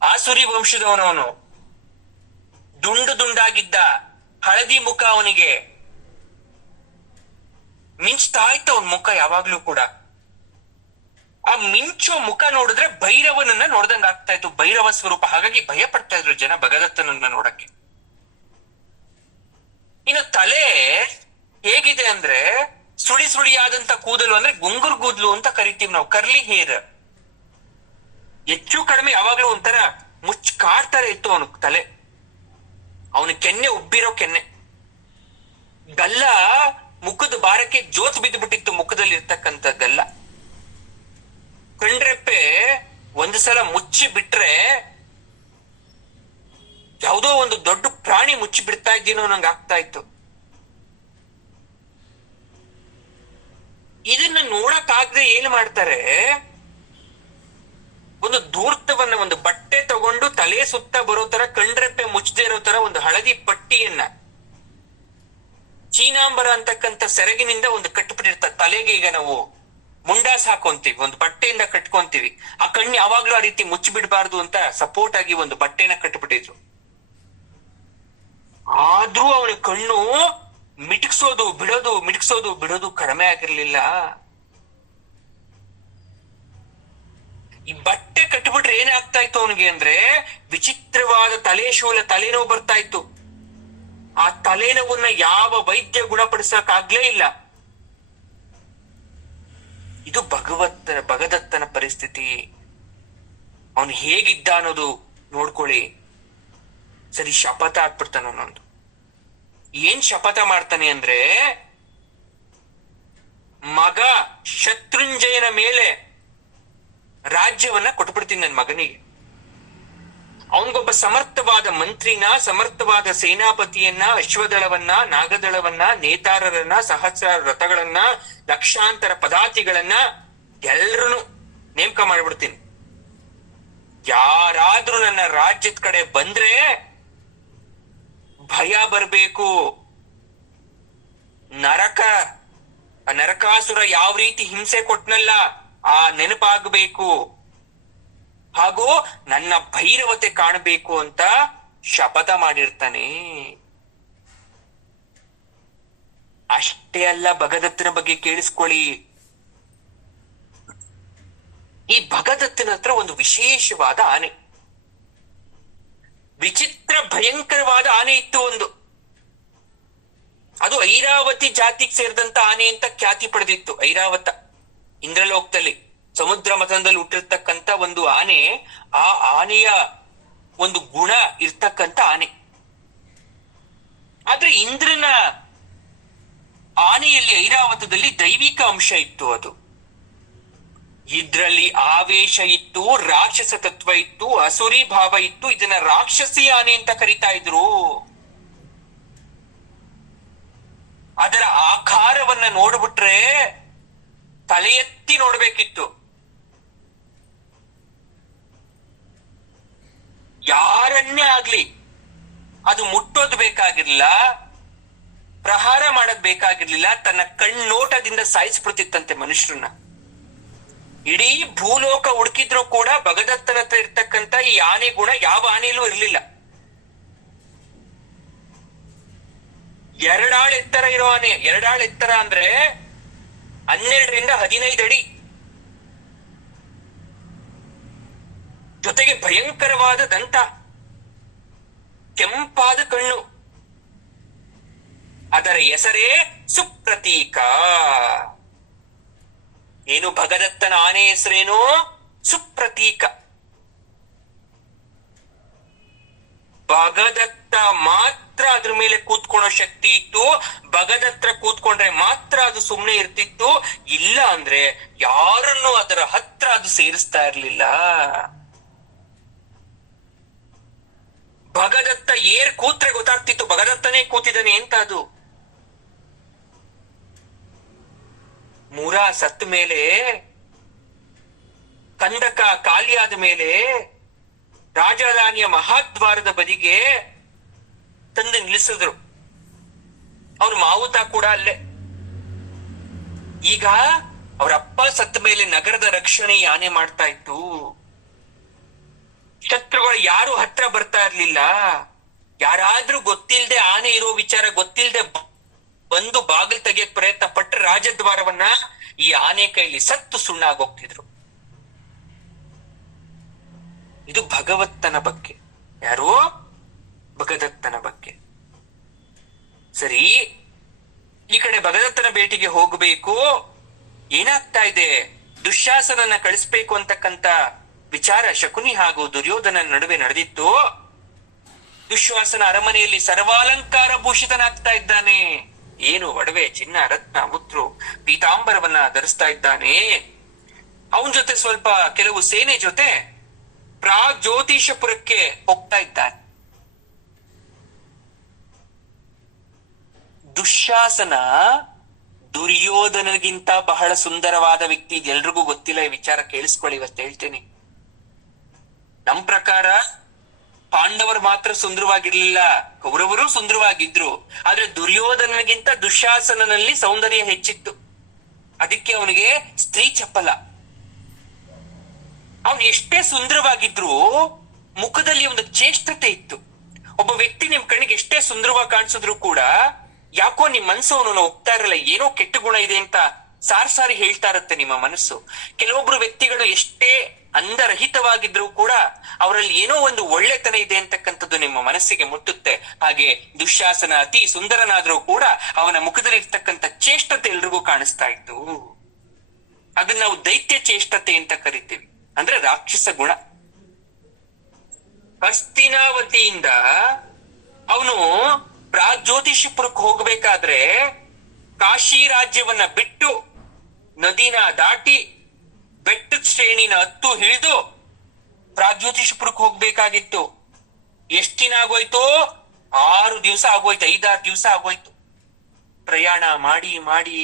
ಆಸುರಿ ವಂಶದವನವನು, ದುಂಡಾಗಿದ್ದ, ಹಳದಿ ಮುಖ ಅವನಿಗೆ. ಮಿಂಚ್ತಾ ಇತ್ತು ಅವನ ಮುಖ ಯಾವಾಗ್ಲೂ ಕೂಡ. ಆ ಮಿಂಚೋ ಮುಖ ನೋಡಿದ್ರೆ ಭೈರವನನ್ನ ನೋಡ್ದಂಗ ಆಗ್ತಾ ಇತ್ತು, ಭೈರವ ಸ್ವರೂಪ. ಹಾಗಾಗಿ ಭಯ ಪಡ್ತಾ ಇದ್ರು ಜನ ಭಗದತ್ತನನ್ನ ನೋಡಕ್ಕೆ. ಇನ್ನು ತಲೆ ಹೇಗಿದೆ ಅಂದ್ರೆ, ಸುಳಿಯಾದಂತ ಕೂದಲು, ಅಂದ್ರೆ ಗುಂಗುರು ಕೂದಲು ಅಂತ ಕರಿತೀವಿ ನಾವು, ಕರ್ಲಿ ಹೇರ್. ಹೆಚ್ಚು ಕಡಿಮೆ ಯಾವಾಗ್ಲೂ ಒಂಥರ ಕಾಡ್ತಾರೆ ಇತ್ತು ಅವನು ತಲೆ. ಅವನ ಕೆನ್ನೆ ಉಬ್ಬಿರೋ ಕೆನ್ನೆ. ಗಲ್ಲ ಮುಖದ ಭಾರಕ್ಕೆ ಜೋತ್ ಬಿದ್ದು ಬಿಟ್ಟಿತ್ತು, ಮುಖದಲ್ಲಿ ಇರ್ತಕ್ಕಂಥದ್ದೆಲ್ಲ. ಕಣ್ರೆಪ್ಪೆ ಒಂದು ಸಲ ಮುಚ್ಚಿ ಬಿಟ್ರೆ ಯಾವುದೋ ಒಂದು ದೊಡ್ಡ ಪ್ರಾಣಿ ಮುಚ್ಚಿ ಬಿಡ್ತಾ ಇದ್ದೀನೋ ನಂಗೆ ಆಗ್ತಾ ಇತ್ತು. ಇದನ್ನ ನೋಡಕ್ಕಾಗದೆ ಏನ್ ಮಾಡ್ತಾರೆ, ಒಂದು ಧೂರ್ತವನ್ನ, ಒಂದು ಬಟ್ಟೆ ತಗೊಂಡು ತಲೆ ಸುತ್ತ ಬರೋ ತರ, ಕಣ್ರೆಪ್ಪೆ ಮುಚ್ಚದೆ ಇರೋ ತರ ಒಂದು ಹಳದಿ ಪಟ್ಟಿಯನ್ನ ಚೀನಾಂಬರ ಅಂತಕ್ಕಂಥ ಸೆರಗಿನಿಂದ ಒಂದು ಕಟ್ಬಿಟ್ಟಿರ್ತಾರೆ ತಲೆಗೆ. ಈಗ ನಾವು ಮುಂಡಾಸ್ ಹಾಕೊಂತೀವಿ, ಒಂದು ಬಟ್ಟೆಯಿಂದ ಕಟ್ಕೊಂತೀವಿ. ಆ ಕಣ್ಣು ಯಾವಾಗ್ಲೂ ಆ ರೀತಿ ಮುಚ್ಚಿಬಿಡ್ಬಾರ್ದು ಅಂತ ಸಪೋರ್ಟ್ ಆಗಿ ಒಂದು ಬಟ್ಟೆನ ಕಟ್ಬಿಟ್ಟಿದ್ರು. ಆದ್ರೂ ಅವನ ಕಣ್ಣು ಮಿಟಕ್ಸೋದು ಬಿಡೋದು ಕಡಿಮೆ ಆಗಿರ್ಲಿಲ್ಲ. ಈ ಬಟ್ಟೆ ಕಟ್ಬಿಟ್ರೆ ಏನಾಗ್ತಾ ಇತ್ತು ಅವನಿಗೆ ಅಂದ್ರೆ ವಿಚಿತ್ರವಾದ ತಲೆನೋವು ಬರ್ತಾ ಇತ್ತು. ಆ ತಲೆನೋವನ್ನ ಯಾವ ವೈದ್ಯ ಗುಣಪಡಿಸಕ್ ಆಗ್ಲೇ ಇಲ್ಲ. ಇದು ಭಗದತ್ತನ ಪರಿಸ್ಥಿತಿ. ಅವನು ಹೇಗಿದ್ದ ಅನ್ನೋದು ನೋಡ್ಕೊಳ್ಳಿ. ಸರಿ, ಶಪಥ ಹಾಕ್ಬಿಡ್ತಾನ ಅವನೊಂದು. ಏನ್ ಶಪಥ ಮಾಡ್ತಾನೆ ಅಂದ್ರೆ, ಮಗ ಶತ್ರುಂಜಯನ ಮೇಲೆ ರಾಜ್ಯವನ್ನ ಕೊಟ್ಬಿಡ್ತೀನಿ ನನ್ನ ಮಗನಿಗೆ. ಅವನಿಗೊಬ್ಬ ಸಮರ್ಥವಾದ ಮಂತ್ರಿನ, ಸಮರ್ಥವಾದ ಸೇನಾಪತಿಯನ್ನ, ಅಶ್ವದಳವನ್ನ, ನಾಗದಳವನ್ನ, ನೇತಾರರನ್ನ, ಸಹಸ್ರ ರಥಗಳನ್ನ, ಲಕ್ಷಾಂತರ ಪದಾತಿಗಳನ್ನ ಎಲ್ರನ್ನು ನೇಮಕ ಮಾಡ್ಬಿಡ್ತೀನಿ. ಯಾರಾದ್ರೂ ನನ್ನ ರಾಜ್ಯದ ಕಡೆ ಬಂದ್ರೆ ಭಯ ಬರ್ಬೇಕು. ನರಕಾಸುರ ಯಾವ ರೀತಿ ಹಿಂಸೆ ಕೊಟ್ನಲ್ಲ ಆ ನೆನಪಾಗಬೇಕು, ಹಾಗೂ ನನ್ನ ಭೈರವತೆ ಕಾಣಬೇಕು ಅಂತ ಶಪಥ ಮಾಡಿರ್ತಾನೆ. ಅಷ್ಟೇ ಅಲ್ಲ, ಭಗದತ್ತನ ಬಗ್ಗೆ ಕೇಳಿಸ್ಕೊಳ್ಳಿ. ಈ ಭಗದತ್ತನ ಹತ್ರ ಒಂದು ವಿಶೇಷವಾದ ಆನೆ, ವಿಚಿತ್ರ ಭಯಂಕರವಾದ ಆನೆ ಇತ್ತು ಒಂದು. ಅದು ಐರಾವತಿ ಜಾತಿಗೆ ಸೇರಿದಂತ ಆನೆ ಅಂತ ಖ್ಯಾತಿ ಪಡೆದಿತ್ತು. ಐರಾವತ ಇಂದ್ರಲೋಕದಲ್ಲಿ ಸಮುದ್ರ ಮಥನದಲ್ಲಿ ಹುಟ್ಟಿರ್ತಕ್ಕಂತ ಒಂದು ಆನೆ. ಆ ಆನೆಯ ಒಂದು ಗುಣ ಇರ್ತಕ್ಕಂತ ಆನೆ. ಆದ್ರೆ ಇಂದ್ರನ ಆನೆಯಲ್ಲಿ, ಐರಾವತದಲ್ಲಿ ದೈವಿಕ ಅಂಶ ಇತ್ತು. ಅದು ಇದ್ರಲ್ಲಿ ಆವೇಶ ಇತ್ತು, ರಾಕ್ಷಸ ತತ್ವ ಇತ್ತು, ಅಸುರಿ ಭಾವ ಇತ್ತು. ಇದನ್ನ ರಾಕ್ಷಸಿ ಆನೆ ಅಂತ ಕರಿತಾ ಇದ್ರು. ಅದರ ಆಕಾರವನ್ನ ನೋಡ್ಬಿಟ್ರೆ ತಲೆ ಎತ್ತಿ ನೋಡ್ಬೇಕಿತ್ತು. ಯಾರನ್ನೇ ಆಗ್ಲಿ ಅದು ಮುಟ್ಟೋದು ಬೇಕಾಗಿರ್ಲಿಲ್ಲ, ಪ್ರಹಾರ ಮಾಡದ್ ಬೇಕಾಗಿರ್ಲಿಲ್ಲ. ತನ್ನ ಕಣ್ಣೋಟದಿಂದ ಸಾಯಿಸ್ಬಿಡ್ತಿತ್ತಂತೆ ಮನುಷ್ಯರನ್ನ. ಇಡೀ ಭೂಲೋಕ ಹುಡುಕಿದ್ರು ಕೂಡ ಭಗದತ್ತನ ಹತ್ರ ಇರ್ತಕ್ಕಂತ ಈ ಆನೆ ಗುಣ ಯಾವ ಆನೆಯಲ್ಲೂ ಇರ್ಲಿಲ್ಲ. 2 ಆಳು ಎತ್ತರ ಇರೋ ಆನೆ. 2 ಆಳು ಎತ್ತರ ಅಂದ್ರೆ 12 ರಿಂದ 15 ಅಡಿ. ಜೊತೆಗೆ ಭಯಂಕರವಾದ ದಂತ, ಕೆಂಪಾದ ಕಣ್ಣು. ಅದರ ಹೆಸರೇ ಸುಪ್ರತೀಕ. ಏನು ಭಗದತ್ತನ ಆನೆ ಹೆಸರೇನು? ಸುಪ್ರತೀಕ. ಭಗದತ್ತ ಮಾತ್ರ ಅದ್ರ ಮೇಲೆ ಕೂತ್ಕೊಳ್ಳೋ ಶಕ್ತಿ ಇತ್ತು. ಭಗದತ್ತ ಕೂತ್ಕೊಂಡ್ರೆ ಮಾತ್ರ ಅದು ಸುಮ್ನೆ ಇರ್ತಿತ್ತು. ಇಲ್ಲ ಅಂದ್ರೆ ಯಾರನ್ನು ಅದರ ಹತ್ರ ಅದು ಸೇರಿಸ್ತಾ ಇರ್ಲಿಲ್ಲ. ಭಗದತ್ತ ಕೂತ್ರೆ ಗೊತ್ತಾಗ್ತಿತ್ತು ಭಗದತ್ತನೇ ಕೂತಿದ್ದಾನೆ ಅಂತ. ಅದು ಮೂರಾ ಸತ್ತ ಮೇಲೆ, ಕಂದಕ ಖಾಲಿಯಾದ ಮೇಲೆ ರಾಜಧಾನಿಯ ಮಹಾದ್ವಾರದ ಬದಿಗೆ ತಂದು ನಿಲ್ಲಿಸಿದ್ರು. ಅವನು ಮಾವುತ ಕೂಡ ಅಲ್ಲೇ. ಈಗ ಅವರಪ್ಪ ಸತ್ತ ಮೇಲೆ ನಗರದ ರಕ್ಷಣೆ ಆನೆ ಮಾಡ್ತಾ ಇತ್ತು. ಶತ್ರುಗಳು ಯಾರು ಹತ್ರ ಬರ್ತಾ ಇರ್ಲಿಲ್ಲ. ಯಾರಾದ್ರೂ ಗೊತ್ತಿಲ್ದೆ, ಆನೆ ಇರೋ ವಿಚಾರ ಗೊತ್ತಿಲ್ದೆ ಬಂದು ಬಾಗಿಲು ತೆಗೆಯಕ್ ಪ್ರಯತ್ನ ಪಟ್ಟರೆ ರಾಜದ್ವಾರವನ್ನ ಈ ಆನೆ ಕೈಲಿ ಸತ್ತು ಸುಣ್ಣಾಗೋಗ್ತಿದ್ರು. ಇದು ಭಗವತ್ತನ ಬಗ್ಗೆ. ಯಾರೋ ಭಗದತ್ತನ ಬಗ್ಗೆ. ಸರಿ, ಈ ಕಡೆ ಭಗದತ್ತನ ಭೇಟಿಗೆ ಹೋಗಬೇಕು. ಏನಾಗ್ತಾ ಇದೆ? ದುಶ್ಯಾಸನನ್ನ ಕಳಿಸ್ಬೇಕು ಅಂತಕ್ಕಂತ ವಿಚಾರ ಶಕುನಿ ಹಾಗೂ ದುರ್ಯೋಧನ ನಡುವೆ ನಡೆದಿತ್ತು. ದುಶ್ಯಾಸನ ಅರಮನೆಯಲ್ಲಿ ಸರ್ವಾಲಂಕಾರ ಭೂಷಿತನಾಗ್ತಾ ಇದ್ದಾನೆ. ಏನು ಒಡವೆ, ಚಿನ್ನ, ರತ್ನ, ಮುತ್ತು, ಪೀತಾಂಬರವನ್ನ ಧರಿಸ್ತಾ ಇದ್ದಾನೆ. ಅವನ ಜೊತೆ ಸ್ವಲ್ಪ ಕೆಲವು ಸೇನೆ ಜೊತೆ ಜ್ಯೋತಿಷಪುರಕ್ಕೆ ಹೋಗ್ತಾ ಇದ್ದಾನೆ. ದುಶ್ಯಾಸನ ದುರ್ಯೋಧನಗಿಂತ ಬಹಳ ಸುಂದರವಾದ ವ್ಯಕ್ತಿ. ಇದೆಲ್ರಿಗೂ ಗೊತ್ತಿಲ್ಲ. ಈ ವಿಚಾರ ಕೇಳಿಸ್ಕೊಳ್ಳಿ, ಇವತ್ತು ಹೇಳ್ತೇನೆ. ನಮ್ ಪ್ರಕಾರ ಪಾಂಡವರು ಮಾತ್ರ ಸುಂದರವಾಗಿರ್ಲಿಲ್ಲ, ಕೌರವರು ಸುಂದರವಾಗಿದ್ರು. ಆದ್ರೆ ದುರ್ಯೋಧನಗಿಂತ ದುಶ್ಯಾಸನಲ್ಲಿ ಸೌಂದರ್ಯ ಹೆಚ್ಚಿತ್ತು. ಅದಕ್ಕೆ ಅವನಿಗೆ ಸ್ತ್ರೀ ಚಪ್ಪಲ. ಅವನು ಎಷ್ಟೇ ಸುಂದರವಾಗಿದ್ರು ಮುಖದಲ್ಲಿ ಒಂದು ಚೇಷ್ಟತೆ ಇತ್ತು. ಒಬ್ಬ ವ್ಯಕ್ತಿ ನಿಮ್ ಕಣ್ಣಿಗೆ ಎಷ್ಟೇ ಸುಂದರವಾಗಿ ಕಾಣಿಸಿದ್ರು ಕೂಡ ಯಾಕೋ ನಿಮ್ ಮನಸ್ಸು ಅವನನ್ನು ಒಪ್ತಾ ಇರಲ್ಲ, ಏನೋ ಕೆಟ್ಟ ಗುಣ ಇದೆ ಅಂತ ಸಾರಿ ಹೇಳ್ತಾ ಇರತ್ತೆ ನಿಮ್ಮ ಮನಸ್ಸು. ಕೆಲವೊಬ್ರು ವ್ಯಕ್ತಿಗಳು ಎಷ್ಟೇ ಅಂದರಹಿತವಾಗಿದ್ರು ಕೂಡ ಅವರಲ್ಲಿ ಏನೋ ಒಂದು ಒಳ್ಳೆತನ ಇದೆ ಅಂತಕ್ಕಂಥದ್ದು ನಿಮ್ಮ ಮನಸ್ಸಿಗೆ ಮುಟ್ಟುತ್ತೆ. ಹಾಗೆ ದುಶ್ಯಾಸನ ಅತಿ ಸುಂದರನಾದ್ರೂ ಕೂಡ ಅವನ ಮುಖದಲ್ಲಿ ಇರ್ತಕ್ಕಂಥ ಚೇಷ್ಟತೆ ಎಲ್ರಿಗೂ ಕಾಣಿಸ್ತಾ ಇತ್ತು. ಅದನ್ನ ನಾವು ದೈತ್ಯ ಚೇಷ್ಟತೆ ಅಂತ ಕರಿತೀವಿ, ಅಂದ್ರೆ ರಾಕ್ಷಸ ಗುಣ. ಹಸ್ತಿನಾವತಿಯಿಂದ ಅವನು ಪ್ರಾಗ್ಜ್ಯೋತಿಷಪುರಕ್ಕೆ ಹೋಗ್ಬೇಕಾದ್ರೆ ಕಾಶಿ ರಾಜ್ಯವನ್ನ ಬಿಟ್ಟು ನದಿನ ದಾಟಿ ಬೆಟ್ಟದ ಶ್ರೇಣಿನ ಹತ್ತು ಹಿಡಿದು ಪ್ರಾಗ್ಜ್ಯೋತಿಷಪುರಕ್ಕೆ ಹೋಗ್ಬೇಕಾಗಿತ್ತು. ಎಷ್ಟ್ ದಿನ ಆಗೋಯ್ತು? 6 ದಿವಸ ಆಗೋಯ್ತು, 5-6 ದಿವಸ ಆಗೋಯ್ತು. ಪ್ರಯಾಣ ಮಾಡಿ ಮಾಡಿ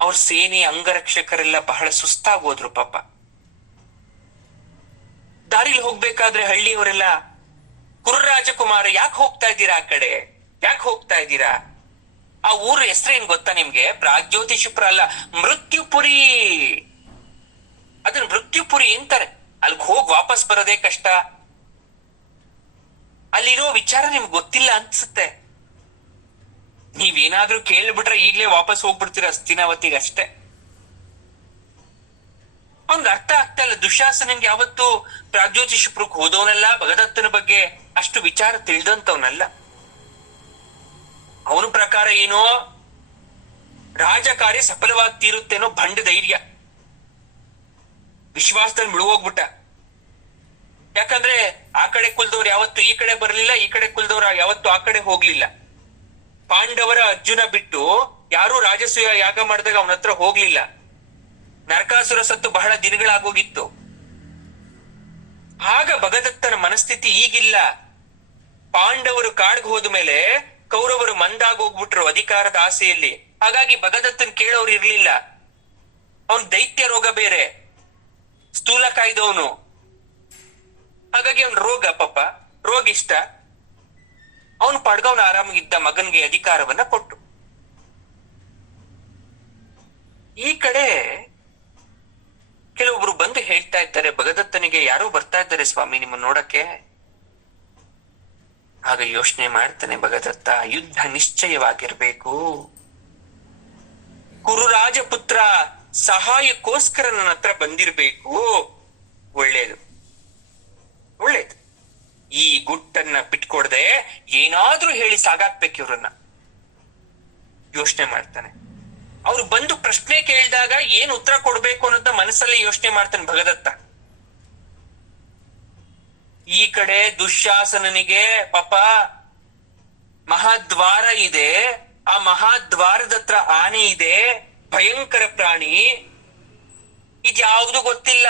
ಅವ್ರ ಸೇನೆ ಅಂಗರಕ್ಷಕರೆಲ್ಲ ಬಹಳ ಸುಸ್ತಾಗೋದ್ರು ಪಾಪ. ದಾರಿಲಿ ಹೋಗ್ಬೇಕಾದ್ರೆ ಹಳ್ಳಿಯವರೆಲ್ಲ, ಕುರುರಾಜಕುಮಾರ ಯಾಕೆ ಹೋಗ್ತಾ ಇದ್ದೀರಾ ಆ ಕಡೆ, ಯಾಕೆ ಹೋಗ್ತಾ ಇದ್ದೀರಾ? ಆ ಊರ ಹೆಸರೇನ್ ಗೊತ್ತಾ ನಿಮ್ಗೆ? ಪ್ರಾಗ್ಜ್ಯೋತಿಷಪುರ ಅಲ್ಲ, ಮೃತ್ಯುಪುರಿ. ಅದನ್ನ ಮೃತ್ಯುಪುರಿ ಅಂತಾರೆ. ಅಲ್ಲಿಗೆ ಹೋಗಿ ವಾಪಸ್ ಬರೋದೇ ಕಷ್ಟ. ಅಲ್ಲಿರೋ ವಿಚಾರ ನಿಮ್ಗೆ ಗೊತ್ತಿಲ್ಲ ಅನ್ಸುತ್ತೆ. ನೀವೇನಾದ್ರೂ ಕೇಳ್ಬಿಟ್ರೆ ಈಗ್ಲೇ ವಾಪಸ್ ಹೋಗ್ಬಿಡ್ತೀರ ಹಸ್ತಿನಾವತಿಗೆ ಅಷ್ಟೇ. ಅವ್ನ್ಗೆ ಅರ್ಥ ಆಗ್ತಾ ಇಲ್ಲ. ದುಶ್ಯಾಸನಂಗೆ ಯಾವತ್ತು ಪ್ರಾಗ್ಜ್ಯೋತಿಷಪುರಕ್ಕೆ ಹೋದವನಲ್ಲ, ಭಗದತ್ತನ ಬಗ್ಗೆ ಅಷ್ಟು ವಿಚಾರ ತಿಳಿದಂತವನಲ್ಲ. ಅವನ ಪ್ರಕಾರ ಏನೋ ರಾಜಕಾರ್ಯ ಸಫಲವಾಗಿ ತೀರುತ್ತೇನೋ ಭಂಡ ಧೈರ್ಯ, ವಿಶ್ವಾಸದಲ್ಲಿ ಮುಳುಗೋಗ್ಬಿಟ್ಟ. ಯಾಕಂದ್ರೆ ಆ ಕಡೆ ಕುಲ್ದವ್ರು ಯಾವತ್ತು ಈ ಕಡೆ ಬರ್ಲಿಲ್ಲ, ಈ ಕಡೆ ಕುಲ್ದವ್ರು ಯಾವತ್ತು ಆ ಕಡೆ ಹೋಗ್ಲಿಲ್ಲ. ಪಾಂಡವರ ಅರ್ಜುನ ಬಿಟ್ಟು ಯಾರು ರಾಜಸೂಯ ಯಾಗ ಮಾಡಿದಾಗ ಅವನ ಹತ್ರ ಹೋಗ್ಲಿಲ್ಲ. ನರಕಾಸುರ ಸತ್ತು ಬಹಳ ದಿನಗಳಾಗೋಗಿತ್ತು. ಆಗ ಭಗದತ್ತನ ಮನಸ್ಥಿತಿ ಈಗಿಲ್ಲ. ಪಾಂಡವರು ಕಾಡ್ಗೆ ಹೋದ ಮೇಲೆ ಕೌರವರು ಮಂದಾಗೋಗ್ಬಿಟ್ರು ಅಧಿಕಾರದ ಆಸೆಯಲ್ಲಿ. ಹಾಗಾಗಿ ಭಗದತ್ತನ್ ಕೇಳೋರು ಇರ್ಲಿಲ್ಲ. ಅವನ್ ದೈತ್ಯ ರೋಗ ಬೇರೆ, ಸ್ಥೂಲ ಕಾಯ್ದವನು. ಹಾಗಾಗಿ ಅವನ್ ರೋಗ ಪಾಪ, ರೋಗಿಷ್ಟ. ಅವನು ಪಡ್ಗವನ ಆರಾಮಾಗಿದ್ದ ಮಗನ್ಗೆ ಅಧಿಕಾರವನ್ನ ಕೊಟ್ಟು. ಈ ಕಡೆ ಕೆಲವೊಬ್ರು ಬಂದು ಹೇಳ್ತಾ ಇದ್ದಾರೆ, ಭಗದತ್ತನಿಗೆ ಯಾರೋ ಬರ್ತಾ ಇದ್ದಾರೆ ಸ್ವಾಮಿ ನಿಮ್ಮ ನೋಡಕ್ಕೆ. ಆಗ ಯೋಚನೆ ಮಾಡ್ತಾನೆ ಭಗದತ್ತ, ಯುದ್ಧ ನಿಶ್ಚಯವಾಗಿರ್ಬೇಕು. ಕುರುರಾಜಪುತ್ರ ಸಹಾಯಕ್ಕೋಸ್ಕರ ನನ್ನ ಹತ್ರ ಬಂದಿರ್ಬೇಕು. ಒಳ್ಳೇದು ಒಳ್ಳೇದು. ಈ ಗುಟ್ಟನ್ನ ಬಿಟ್ಕೊಡದೆ ಏನಾದ್ರೂ ಹೇಳಿ ಸಾಗಾಕ್ಬೇಕು ಇವ್ರನ್ನ. ಯೋಚನೆ ಮಾಡ್ತಾನೆ. ಅವ್ರು ಬಂದು ಪ್ರಶ್ನೆ ಕೇಳಿದಾಗ ಏನ್ ಉತ್ತರ ಕೊಡ್ಬೇಕು ಅನ್ನೋದ ಮನಸ್ಸಲ್ಲಿ ಯೋಚನೆ ಮಾಡ್ತಾನೆ ಭಗದತ್ತ. ಈ ಕಡೆ ದುಶ್ಯಾಸನನಿಗೆ ಪಾಪ ಮಹಾದ್ವಾರ ಇದೆ. ಆ ಮಹಾದ್ವಾರದ ಹತ್ರ ಆನೆ ಇದೆ, ಭಯಂಕರ ಪ್ರಾಣಿ. ಇದ್ಯಾವುದು ಗೊತ್ತಿಲ್ಲ.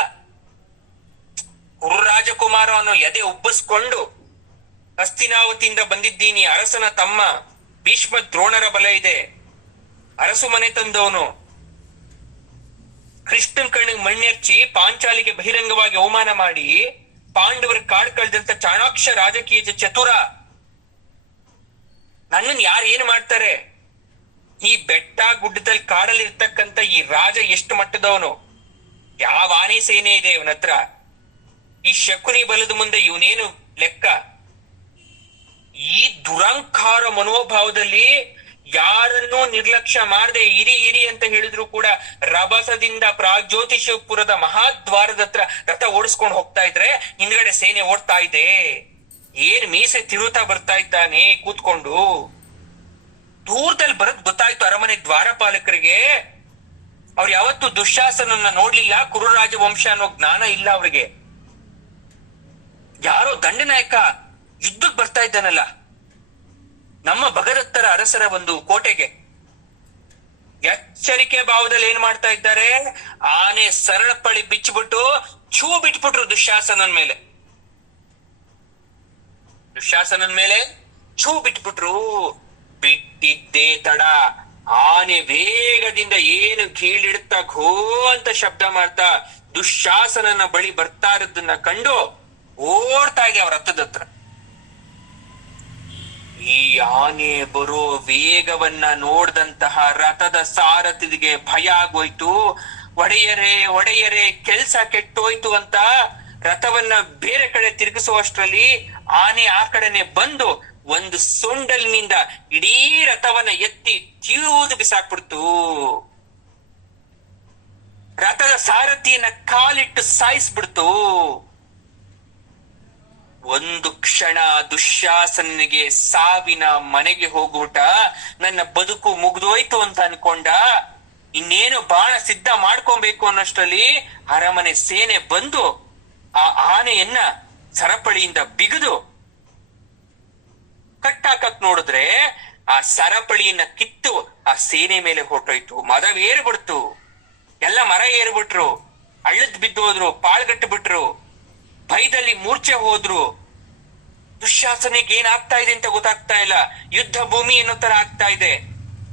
ಕುರುರಾಜಕುಮಾರ ಅನ್ನೋ ಎದೆ ಉಬ್ಬಿಸ್ಕೊಂಡು ಹಸ್ತಿನಾವತಿಯಿಂದ ಬಂದಿದ್ದೀನಿ, ಅರಸನ ತಮ್ಮ, ಭೀಷ್ಮ ದ್ರೋಣರ ಬಲ ಇದೆ, ಅರಸು ಮನೆ ತಂದವನು. ಕೃಷ್ಣನ್ ಕಣ್ಣಿಗೆ ಮಣ್ಣೆರ್ಚಿ ಪಾಂಚಾಲಿಗೆ ಬಹಿರಂಗವಾಗಿ ಅವಮಾನ ಮಾಡಿ ಪಾಂಡವರ ಕಾಡ್ ಕಳೆದಂತ ಚಾಣಾಕ್ಷ ರಾಜಕೀಯ ಚತುರ. ನನ್ನನ್ನು ಯಾರು ಏನು ಮಾಡ್ತಾರೆ? ಈ ಬೆಟ್ಟ ಗುಡ್ಡದಲ್ಲಿ ಕಾಡಲ್ಲಿ ಇರ್ತಕ್ಕಂಥ ಈ ರಾಜ ಎಷ್ಟು ಮಟ್ಟದವನು? ಯಾವ ಆನೆ ಸೇನೆ ಇದೆ ಇವನ ಹತ್ರ? ಈ ಶಕುನಿ ಬಲದ ಮುಂದೆ ಇವನೇನು ಲೆಕ್ಕ? ಈ ದುರಂಕಾರ ಮನೋಭಾವದಲ್ಲಿ ಯಾರನ್ನೂ ನಿರ್ಲಕ್ಷ್ಯ ಮಾಡದೆ ಇರಿ ಇರಿ ಅಂತ ಹೇಳಿದ್ರು ಕೂಡ ರಭಸದಿಂದ ಪ್ರಾಗ್ಜ್ಯೋತಿಷಪುರದ ಮಹಾದ್ವಾರದ ಹತ್ರ ರಥ ಓಡಿಸ್ಕೊಂಡು ಹೋಗ್ತಾ ಇದ್ರೆ ಹಿಂದ್ಗಡೆ ಸೇನೆ ಓಡ್ತಾ ಇದೆ. ಏನ್ ಮೀಸೆ ತಿರುತ್ತಾ ಬರ್ತಾ ಇದ್ದಾನೆ ಕೂತ್ಕೊಂಡು. ದೂರದಲ್ಲಿ ಬರದ್ ಗೊತ್ತಾಯ್ತು ಅರಮನೆ ದ್ವಾರಪಾಲಕರಿಗೆ. ಅವ್ರು ಯಾವತ್ತು ದುಶ್ಯಾಸನನ್ನ ನೋಡ್ಲಿಲ್ಲ, ಕುರುರಾಜ ವಂಶ ಅನ್ನೋ ಜ್ಞಾನ ಇಲ್ಲ ಅವ್ರಿಗೆ. ಯಾರೋ ದಂಡನಾಯಕ ಯುದ್ಧಕ್ಕೆ ಬರ್ತಾ ಇದ್ದಾನಲ್ಲ ನಮ್ಮ ಭಗದತ್ತರ ಅರಸರ ಒಂದು ಕೋಟೆಗೆ. ಎಚ್ಚರಿಕೆ ಭಾವದಲ್ಲಿ ಏನ್ ಮಾಡ್ತಾ ಇದ್ದಾರೆ? ಆನೆ ಸರಳಪಳಿ ಬಿಚ್ಚಿಬಿಟ್ಟು ಛೂ ಬಿಟ್ಬಿಟ್ರು ದುಶ್ಯಾಸನನ್ ಮೇಲೆ. ದುಶ್ಯಾಸನನ್ ಮೇಲೆ ಛೂ ಬಿಟ್ಬಿಟ್ರು. ಬಿಟ್ಟಿದ್ದೇ ತಡ ಆನೆ ವೇಗದಿಂದ ಏನು ಕೀಳಿಡ್ತಾ ಘೋ ಅಂತ ಶಬ್ದ ಮಾಡ್ತಾ ದುಶ್ಯಾಸನನ ಬಳಿ ಬರ್ತಾ ಇರೋದನ್ನ ಕಂಡು ಓಡ್ತಾ ಇದೆ ಅವ್ರ ರಥದ ಹತ್ರ. ಈ ಆನೆ ಬರೋ ವೇಗವನ್ನ ನೋಡ್ದಂತಹ ರಥದ ಸಾರಥಿಗೆ ಭಯ ಆಗೋಯ್ತು. ಒಡೆಯರೇ ಒಡೆಯರೇ ಕೆಲ್ಸ ಕೆಟ್ಟೋಯ್ತು ಅಂತ ರಥವನ್ನ ಬೇರೆ ಕಡೆ ತಿರುಗಿಸುವಷ್ಟರಲ್ಲಿ ಆನೆ ಆ ಕಡೆನೆ ಬಂದು ಒಂದು ಸೊಂಡಲಿನಿಂದ ಇಡೀ ರಥವನ್ನ ಎತ್ತಿ ತೀವುದು ಬಿಸಾಕ್ಬಿಡ್ತು. ರಥದ ಸಾರಥಿಯನ್ನ ಕಾಲಿಟ್ಟು ಸಾಯಿಸ್ಬಿಡ್ತು. ಒಂದು ಕ್ಷಣ ದುಶ್ಯಾಸನಿಗೆ ಸಾವಿನ ಮನೆಗೆ ಹೋಗ್ಬಿಟ್ಟ. ನನ್ನ ಬದುಕು ಮುಗ್ದೋಯ್ತು ಅಂತ ಅನ್ಕೊಂಡ. ಇನ್ನೇನು ಬಾಣ ಸಿದ್ಧ ಮಾಡ್ಕೊಬೇಕು ಅನ್ನೋಷ್ಟರಲ್ಲಿ ಅರಮನೆ ಸೇನೆ ಬಂದು ಆ ಆನೆಯನ್ನ ಸರಪಳಿಯಿಂದ ಬಿಗಿದು ಕಟ್ಟಾಕಕ್ ನೋಡಿದ್ರೆ ಆ ಸರಪಳಿಯನ್ನ ಕಿತ್ತು ಆ ಸೇನೆ ಮೇಲೆ ಹೊರಟೋಯ್ತು. ಮದವೇರ್ಬಿಡ್ತು. ಎಲ್ಲ ಮರ ಏರ್ಬಿಟ್ರು, ಹಳ್ಳದ್ ಬಿದ್ದೋದ್ರು, ಪಾಳ್ಗಟ್ಟು ಬಿಟ್ರು, ಭಯದಲ್ಲಿ ಮೂರ್ಛೆ ಹೋದ್ರು. ದುಶ್ಯಾಸನಿಗೆ ಏನಾಗ್ತಾ ಇದೆ ಅಂತ ಗೊತ್ತಾಗ್ತಾ ಇಲ್ಲ. ಯುದ್ಧ ಭೂಮಿ ಅನ್ನೋ ತರ ಆಗ್ತಾ ಇದೆ.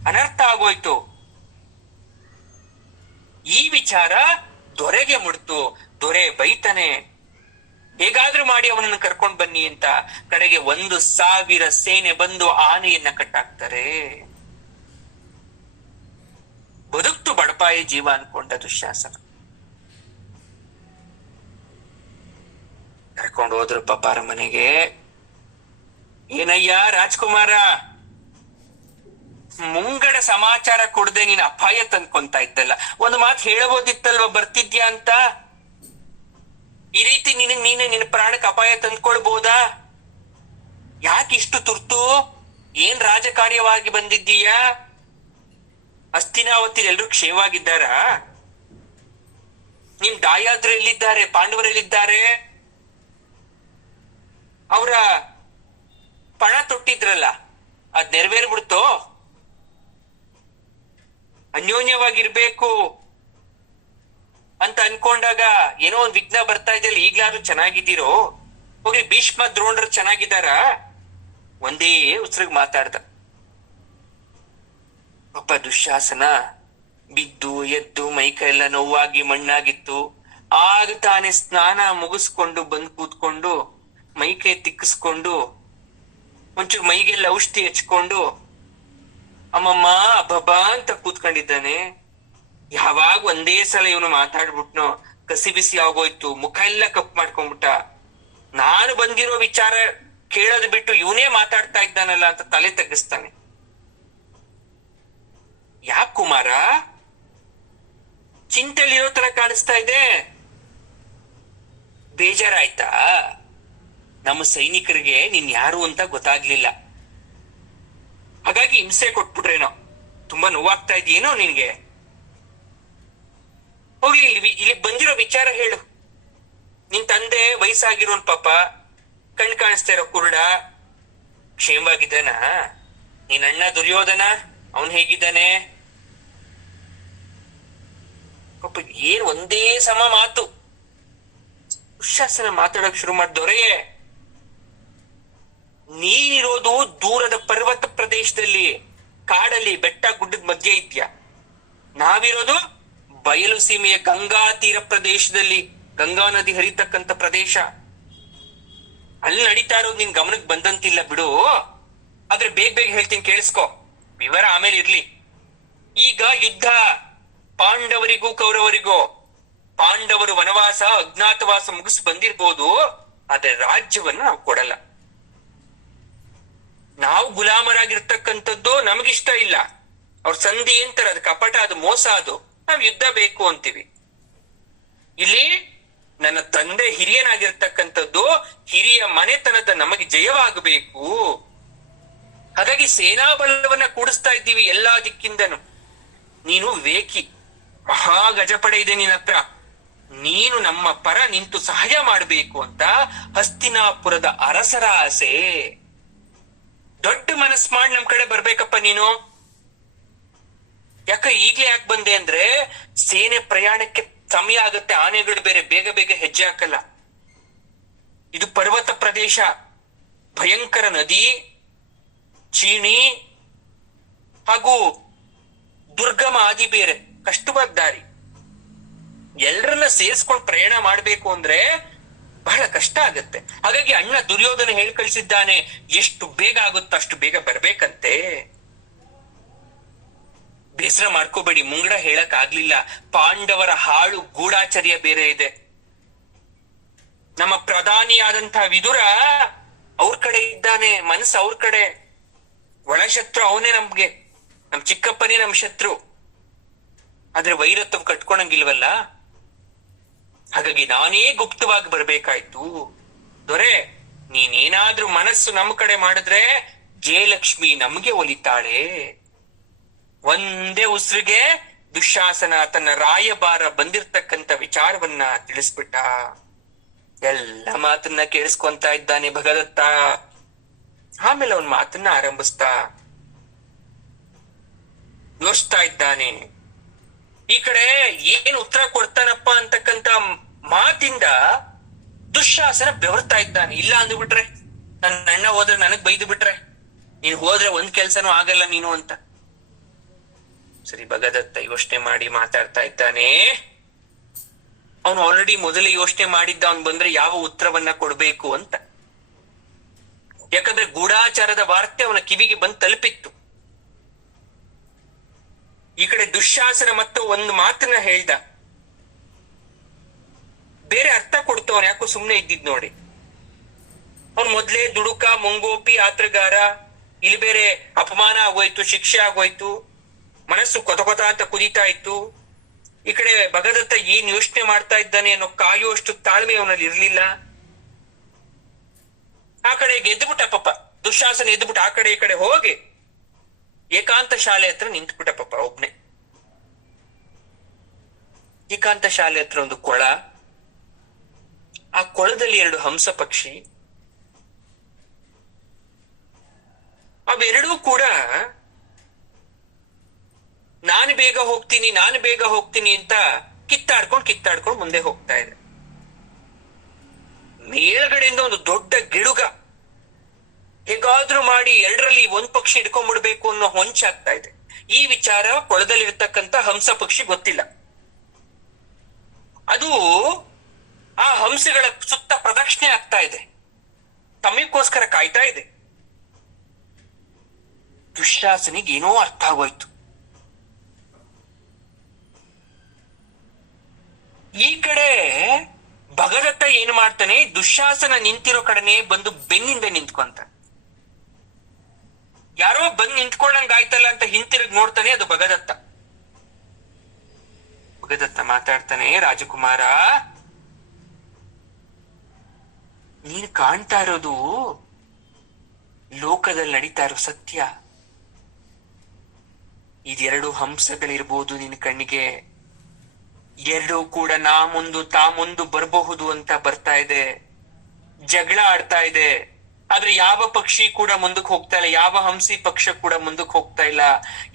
ಅನರ್ಥ ಆಗೋಯ್ತು. ಈ ವಿಚಾರ ದೊರೆಗೆ ಮುಡ್ತು. ದೊರೆ ಬೈತಾನೆ, ಹೇಗಾದ್ರೂ ಮಾಡಿ ಅವನನ್ನು ಕರ್ಕೊಂಡ್ ಬನ್ನಿ ಅಂತ. ಕಡೆಗೆ 1,000 ಸೇನೆ ಬಂದು ಆನೆಯನ್ನ ಕಟ್ಟಾಕ್ತಾರೆ. ಬದುಕ್ತು ಬಡಪಾಯಿ ಜೀವ ಅನ್ಕೊಂಡ ದುಶ್ಯಾಸನ. ಕರ್ಕೊಂಡು ಹೋದ್ರು ಪಾಪ ಅರಮನೆಗೆ. ಏನಯ್ಯ ರಾಜ್ಕುಮಾರ, ಮುಂಗಡ ಸಮಾಚಾರ ಕೊಡದೆ ನೀನ್ ಅಪಾಯ ತಂದ್ಕೊಂತ ಇದ್ದಲ್ಲ, ಒಂದು ಮಾತು ಹೇಳಬಹುದಿತ್ತಲ್ವ ಬರ್ತಿದ್ಯಾ ಅಂತ. ಈ ರೀತಿ ನಿನ್ನ ಪ್ರಾಣಕ್ಕೆ ಅಪಾಯ ತಂದ್ಕೊಳ್ಬಹುದಾ? ಯಾಕಿಷ್ಟು ತುರ್ತು? ಏನ್ ರಾಜಕಾರ್ಯವಾಗಿ ಬಂದಿದ್ದೀಯಾ? ಹಸ್ತಿನಾವತಿ ಎಲ್ರು ಕ್ಷೇಮವಾಗಿದ್ದಾರ? ನಿಮ್ ದಾಯಾದ್ರು ಎಲ್ಲಿದ್ದಾರೆ? ಪಾಂಡವರು ಎಲ್ಲಿದ್ದಾರೆ? ಅವರ ಪಣ ತೊಟ್ಟಿದ್ರಲ್ಲ, ಅದ್ ನೆರವೇರ್ಬಿಡ್ತೋ? ಅನ್ಯೋನ್ಯವಾಗಿರ್ಬೇಕು ಅಂತ ಅನ್ಕೊಂಡಾಗ ಏನೋ ಒಂದ್ ವಿಘ್ನ ಬರ್ತಾ ಇದೆಯಲ್ಲ. ಈಗ್ಲಾದ್ರೂ ಚೆನ್ನಾಗಿದ್ದೀರೋ? ಹೋಗಿ ಭೀಷ್ಮ ದ್ರೋಣರು ಚೆನ್ನಾಗಿದ್ದಾರ? ಒಂದೇ ಉಸಿರಿಗೆ ಮಾತಾಡ್ದ. ಒಬ್ಬ ದುಶ್ಯಾಸನ ಬಿದ್ದು ಎದ್ದು ಮೈಕೈ ಎಲ್ಲ ನೋವಾಗಿ ಮಣ್ಣಾಗಿತ್ತು. ಆಗ ತಾನೇ ಸ್ನಾನ ಮುಗಿಸ್ಕೊಂಡು ಬಂದು ಕೂತ್ಕೊಂಡು ಮೈಕೈ ತಿಕ್ಕಿಸ್ಕೊಂಡು ಒಂಚೂರು ಮೈಗೆಲ್ಲ ಔಷಧಿ ಹಚ್ಕೊಂಡು ಅಮ್ಮಮ್ಮ ಅಬ್ಬಬ್ಬ ಅಂತ ಕೂತ್ಕೊಂಡಿದ್ದಾನೆ. ಯಾವಾಗ ಒಂದೇ ಸಲ ಇವನು ಮಾತಾಡ್ಬಿಟ್ನೋ ಕಸಿ ಬಿಸಿ ಆಗೋಯ್ತು. ಮುಖ ಎಲ್ಲ ಕಪ್ಪು ಮಾಡ್ಕೊಂಡ್ಬಿಟ್ಟ. ನಾನು ಬಂದಿರೋ ವಿಚಾರ ಕೇಳೋದು ಬಿಟ್ಟು ಇವನೇ ಮಾತಾಡ್ತಾ ಇದ್ದಾನಲ್ಲ ಅಂತ ತಲೆ ತಗ್ಗಿಸ್ತಾನೆ. ಯಾಕೆ ಕುಮಾರ, ಚಿಂತೆಲಿರೋ ತರ ಕಾಣಿಸ್ತಾ ಇದೆ? ಬೇಜಾರಾಯ್ತಾ? ನಮ್ಮ ಸೈನಿಕರಿಗೆ ನೀನ್ ಯಾರು ಅಂತ ಗೊತ್ತಾಗ್ಲಿಲ್ಲ, ಹಾಗಾಗಿ ಹಿಂಸೆ ಕೊಟ್ಬಿಟ್ರೇನೋ? ತುಂಬಾ ನೋವಾಗ್ತಾ ಇದೆಯೇನೋ ನಿನ್ಗೆ? ಹೋಗ್ಲಿ, ಇಲ್ಲಿ ಬಂದಿರೋ ವಿಚಾರ ಹೇಳು. ನಿನ್ ತಂದೆ ವಯಸ್ಸಾಗಿರೋನ್ ಪಾಪ, ಕಣ್ ಕಾಣಿಸ್ತಾ ಇರೋ ಕುರುಡ, ಕ್ಷೇಮವಾಗಿದ್ದಾನ? ನೀನ್ ಅಣ್ಣ ದುರ್ಯೋಧನ, ಅವನ್ ಹೇಗಿದ್ದಾನೆ? ಪಾಪ ಏನ್ ಒಂದೇ ಸಮ ಮಾತು. ದುಶ್ಯಾಸನ ಮಾತಾಡಕ್ ಶುರು ಮಾಡಿದವರೆಯೇ, ನೀನಿರೋದು ದೂರದ ಪರ್ವತ ಪ್ರದೇಶದಲ್ಲಿ, ಕಾಡಲ್ಲಿ, ಬೆಟ್ಟ ಗುಡ್ಡದ ಮಧ್ಯೆ ಇದ್ಯಾ. ನಾವಿರೋದು ಬಯಲು ಸೀಮೆಯ ಗಂಗಾ ತೀರ ಪ್ರದೇಶದಲ್ಲಿ, ಗಂಗಾ ನದಿ ಹರಿತಕ್ಕಂತ ಪ್ರದೇಶ. ಅಲ್ಲಿ ನಡೀತಾ ಇರೋದು ನಿನ್ ಗಮನಕ್ಕೆ ಬಂದಂತಿಲ್ಲ ಬಿಡು. ಆದ್ರೆ ಬೇಗ ಬೇಗ ಹೇಳ್ತೀನಿ ಕೇಳಿಸ್ಕೊ, ವಿವರ ಆಮೇಲೆ ಇರ್ಲಿ. ಈಗ ಯುದ್ಧ ಪಾಂಡವರಿಗೂ ಕೌರವರಿಗೂ. ಪಾಂಡವರು ವನವಾಸ ಅಜ್ಞಾತವಾಸ ಮುಗಿಸಿ ಬಂದಿರ್ಬೋದು, ಆದ್ರೆ ರಾಜ್ಯವನ್ನ ನಾವು ಕೊಡಲ್ಲ. ನಾವು ಗುಲಾಮರಾಗಿರ್ತಕ್ಕಂಥದ್ದು ನಮಗಿಷ್ಟ ಇಲ್ಲ. ಅವ್ರ ಸಂಧಿ ಅಂತಾರೆ, ಅದು ಕಪಟ, ಅದು ಮೋಸ, ಅದು. ನಾವ್ ಯುದ್ಧ ಬೇಕು ಅಂತೀವಿ. ಇಲ್ಲಿ ನನ್ನ ತಂದೆ ಹಿರಿಯನಾಗಿರ್ತಕ್ಕಂಥದ್ದು, ಹಿರಿಯ ಮನೆತನದ ನಮಗೆ ಜಯವಾಗಬೇಕು. ಹಾಗಾಗಿ ಸೇನಾಬಲವನ್ನ ಕೂಡಿಸ್ತಾ ಇದ್ದೀವಿ ಎಲ್ಲಾ ದಿಕ್ಕಿಂದನು. ನೀನು ವೇಕಿ, ಮಹಾ ಗಜಪಡೆ ಇದೆ ನಿನ್ನ ಹತ್ರ. ನೀನು ನಮ್ಮ ಪರ ನಿಂತು ಸಹಾಯ ಮಾಡಬೇಕು ಅಂತ ಹಸ್ತಿನಾಪುರದ ಅರಸರ ಆಸೆ. ದೊಡ್ಡ ಮನಸ್ ಮಾಡಿ ನಮ್ ಕಡೆ ಬರ್ಬೇಕಪ್ಪ ನೀನು. ಯಾಕ ಈಗ್ಲೇ ಯಾಕೆ ಬಂದೆ ಅಂದ್ರೆ, ಸೇನೆ ಪ್ರಯಾಣಕ್ಕೆ ಸಮಯ ಆಗತ್ತೆ. ಆನೆಗಳು ಬೇರೆ ಬೇಗ ಬೇಗ ಹೆಜ್ಜೆ ಹಾಕಲ್ಲ. ಇದು ಪರ್ವತ ಪ್ರದೇಶ, ಭಯಂಕರ ನದಿ, ಚೀಣಿ ಹಾಗೂ ದುರ್ಗಮ ಆದಿ ಬೇರೆ, ಕಷ್ಟವಾದ ದಾರಿ. ಎಲ್ರನ್ನ ಸೇರ್ಸ್ಕೊಂಡು ಪ್ರಯಾಣ ಮಾಡ್ಬೇಕು ಅಂದ್ರೆ ಬಹಳ ಕಷ್ಟ ಆಗತ್ತೆ. ಹಾಗಾಗಿ ಅಣ್ಣ ದುರ್ಯೋಧನ ಹೇಳಿ ಕಳಿಸಿದ್ದಾನೆ, ಎಷ್ಟು ಬೇಗ ಆಗುತ್ತೋ ಅಷ್ಟು ಬೇಗ ಬರ್ಬೇಕಂತೆ. ಬೇಸರ ಮಾಡ್ಕೋಬೇಡಿ, ಮುಂಗಡ ಹೇಳಕ್ ಆಗ್ಲಿಲ್ಲ. ಪಾಂಡವರ ಹಾಳು ಗೂಢಾಚರ್ಯ ಬೇರೆ ಇದೆ. ನಮ್ಮ ಪ್ರಧಾನಿಯಾದಂತಹ ವಿದುರ ಅವ್ರ ಕಡೆ ಇದ್ದಾನೆ, ಮನಸ್ಸು ಅವ್ರ ಕಡೆ. ಒಳ ಶತ್ರು ಅವನೇ ನಮ್ಗೆ, ನಮ್ ಚಿಕ್ಕಪ್ಪನೇ ನಮ್ ಶತ್ರು. ಆದ್ರೆ ವೈರತ್ವ ಕಟ್ಕೊಳಂಗಿಲ್ವಲ್ಲ. ಹಾಗಾಗಿ ನಾನೇ ಗುಪ್ತವಾಗಿ ಬರ್ಬೇಕಾಯ್ತು. ದೊರೆ, ನೀನೇನಾದ್ರೂ ಮನಸ್ಸು ನಮ್ ಕಡೆ ಮಾಡಿದ್ರೆ ಜಯಲಕ್ಷ್ಮಿ ನಮ್ಗೆ ಒಲಿತಾಳೆ. ಒಂದೇ ಉಸಿರಿಗೆ ದುಶ್ಯಾಸನ ತನ್ನ ರಾಯಭಾರ ಬಂದಿರ್ತಕ್ಕಂಥ ವಿಚಾರವನ್ನ ತಿಳಿಸ್ಬಿಟ್ಟ. ಎಲ್ಲ ಮಾತನ್ನ ಕೇಳಿಸ್ಕೊಂತ ಇದ್ದಾನೆ ಭಗದತ್ತ. ಆಮೇಲೆ ಅವನ್ ಮಾತನ್ನ ಆರಂಭಿಸ್ತಾ ಯೋಚಿಸ್ತಾ ಇದ್ದಾನೆ. ಈ ಕಡೆ ಏನ್ ಉತ್ತರ ಕೊಡ್ತಾನಪ್ಪ ಅಂತಕ್ಕಂತ ಮಾತಿಂದ ದುಶ್ಯಾಸನ ಬೆವರ್ತಾ ಇದ್ದಾನೆ. ಇಲ್ಲ ಅಂದ್ಬಿಟ್ರೆ, ನನ್ನ ಅಣ್ಣ ಹೋದ್ರೆ ನನಗ್ ಬೈದು ಬಿಟ್ರೆ, ನೀನ್ ಹೋದ್ರೆ ಒಂದ್ ಕೆಲ್ಸನೂ ಆಗಲ್ಲ ನೀನು ಅಂತ. ಸರಿ, ಭಗದತ್ತ ಯೋಚನೆ ಮಾಡಿ ಮಾತಾಡ್ತಾ ಇದ್ದಾನೆ. ಅವನು ಆಲ್ರೆಡಿ ಮೊದಲೇ ಯೋಚನೆ ಮಾಡಿದ್ದ, ಅವನ್ ಬಂದ್ರೆ ಯಾವ ಉತ್ತರವನ್ನ ಕೊಡ್ಬೇಕು ಅಂತ. ಯಾಕಂದ್ರೆ ಗೂಢಾಚಾರದ ವಾರ್ತೆ ಅವನ ಕಿವಿಗೆ ಬಂದು ತಲುಪಿತ್ತು. ಈ ಕಡೆ ದುಶ್ಯಾಸನ ಮತ್ತು ಒಂದು ಮಾತನ್ನ ಹೇಳ್ದ, ಬೇರೆ ಅರ್ಥ ಕೊಡ್ತವನ್ ಯಾಕೋ ಸುಮ್ನೆ ಇದ್ದಿದ್ ನೋಡಿ. ಅವನ್ ಮೊದ್ಲೇ ದುಡುಕ, ಮುಂಗೋಪಿ, ಆತ್ರಗಾರ. ಇಲ್ಲಿ ಬೇರೆ ಅಪಮಾನ ಆಗೋಯ್ತು, ಶಿಕ್ಷೆ ಆಗೋಯ್ತು, ಮನಸ್ಸು ಕೊತ ಕೊತ ಅಂತ ಕುದೀತಾ ಇತ್ತು. ಈ ಕಡೆ ಭಗದತ್ತ ಏನ್ ಯೋಚನೆ ಮಾಡ್ತಾ ಇದ್ದಾನೆ ಅನ್ನೋ ಕಾಯುವಷ್ಟು ತಾಳ್ಮೆ ಅವನಲ್ಲಿ ಇರ್ಲಿಲ್ಲ. ಆ ಕಡೆ ಎದ್ದುಬಿಟ್ಟ ಪಾಪ ದುಶ್ಯಾಸನ, ಎದ್ದುಬಿಟ್ಟು ಆ ಕಡೆ ಈ ಕಡೆ ಹೋಗಿ ಏಕಾಂತ ಶಾಲೆ ಹತ್ರ ನಿಂತ್ಬಿಟ್ಟ ಪಾಪ ಒಬ್ನೇ. ಏಕಾಂತ ಶಾಲೆ ಹತ್ರ ಒಂದು ಕೊಳ, ಆ ಕೊಳದಲ್ಲಿ 2 ಹಂಸ ಪಕ್ಷಿ. ಅವೆರಡೂ ಕೂಡ ನಾನು ಬೇಗ ಹೋಗ್ತೀನಿ ಅಂತ ಕಿತ್ತಾಡ್ಕೊಂಡು ಮುಂದೆ ಹೋಗ್ತಾ ಇದೆ. ಮೇಲ್ಗಡೆಯಿಂದ ಒಂದು ದೊಡ್ಡ ಗಿಡುಗ ಹೇಗಾದ್ರೂ ಮಾಡಿ 2ರಲ್ಲಿ ಒಂದ್ ಪಕ್ಷಿ ಹಿಡ್ಕೊಂಡ್ಬಿಡ್ಬೇಕು ಅನ್ನೋ ಹೊಂಚಾಗ್ತಾ ಇದೆ. ಈ ವಿಚಾರ ಕೊಳದಲ್ಲಿರ್ತಕ್ಕಂಥ ಹಂಸ ಪಕ್ಷಿ ಗೊತ್ತಿಲ್ಲ. ಅದು ಆ ಹಂಸಗಳ ಸುತ್ತ ಪ್ರದಕ್ಷಿಣೆ ಆಗ್ತಾ ಇದೆ, ತಮಗೋಸ್ಕರ ಕಾಯ್ತಾ ಇದೆ. ದುಶ್ಯಾಸನಿಗೆ ಏನೋ ಅರ್ಥ ಆಗೋಯ್ತು. ಈ ಕಡೆ ಭಗದತ್ತ ಏನ್ ಮಾಡ್ತಾನೆ, ದುಶ್ಯಾಸನ ನಿಂತಿರೋ ಕಡೆನೆ ಬಂದು ಬೆನ್ನಿಂದ ನಿಂತ್ಕೊಂತ. ಯಾರೋ ಬಂದ್ ನಿಂತ್ಕೊಂಡಂಗ ಆಯ್ತಲ್ಲ ಅಂತ ಹಿಂತಿರುಗಿ ನೋಡ್ತಾನೆ, ಅದು ಭಗದತ್ತ. ಭಗದತ್ತ ಮಾತಾಡ್ತಾನೆ, ರಾಜಕುಮಾರ, ನೀನ್ ಕಾಣ್ತಾ ಇರೋದು ಲೋಕದಲ್ಲಿ ನಡೀತಾ ಇರೋ ಸತ್ಯ. ಇದೆರಡು ಹಂಸಗಳಿರ್ಬೋದು ನಿನ್ ಕಣ್ಣಿಗೆ, ಎರಡೂ ಕೂಡ ತಾ ಮುಂದು ಬರಬಹುದು ಅಂತ ಬರ್ತಾ ಇದೆ, ಜಗಳ ಆಡ್ತಾ ಇದೆ. ಆದ್ರೆ ಯಾವ ಪಕ್ಷಿ ಕೂಡ ಮುಂದಕ್ಕೆ ಹೋಗ್ತಾ ಇಲ್ಲ, ಯಾವ ಹಂಸಿ ಪಕ್ಷ ಕೂಡ ಮುಂದಕ್ಕೆ ಹೋಗ್ತಾ ಇಲ್ಲ.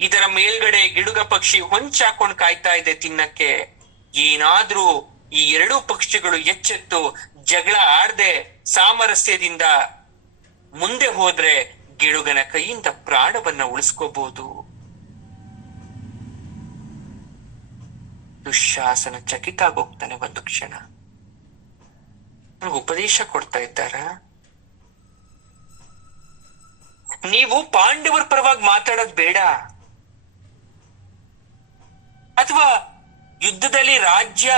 ಇದರ ಮೇಲ್ಗಡೆ ಗಿಡುಗ ಪಕ್ಷಿ ಹೊಂಚಾಕೊಂಡು ಕಾಯ್ತಾ ಇದೆ ತಿನ್ನಕ್ಕೆ. ಏನಾದ್ರೂ ಈ 2 ಪಕ್ಷಿಗಳು ಎಚ್ಚೆತ್ತು ಜಗಳ ಆಡದೆ ಸಾಮರಸ್ಯದಿಂದ ಮುಂದೆ ಹೋದ್ರೆ ಗಿಡುಗನ ಕೈಯಿಂದ ಪ್ರಾಣವನ್ನ ಉಳಿಸ್ಕೋಬಹುದು. ದುಶ್ಯಾಸನ ಚಕಿತ ಆಗೋಗ್ತಾನೆ. ಒಂದು ಕ್ಷಣ ಉಪದೇಶ ಕೊಡ್ತಾ ಇದ್ದಾರ, ನೀವು ಪಾಂಡವರ ಪರವಾಗಿ ಮಾತಾಡೋದ್ ಬೇಡ, ಅಥವಾ ಯುದ್ಧದಲ್ಲಿ ರಾಜ್ಯ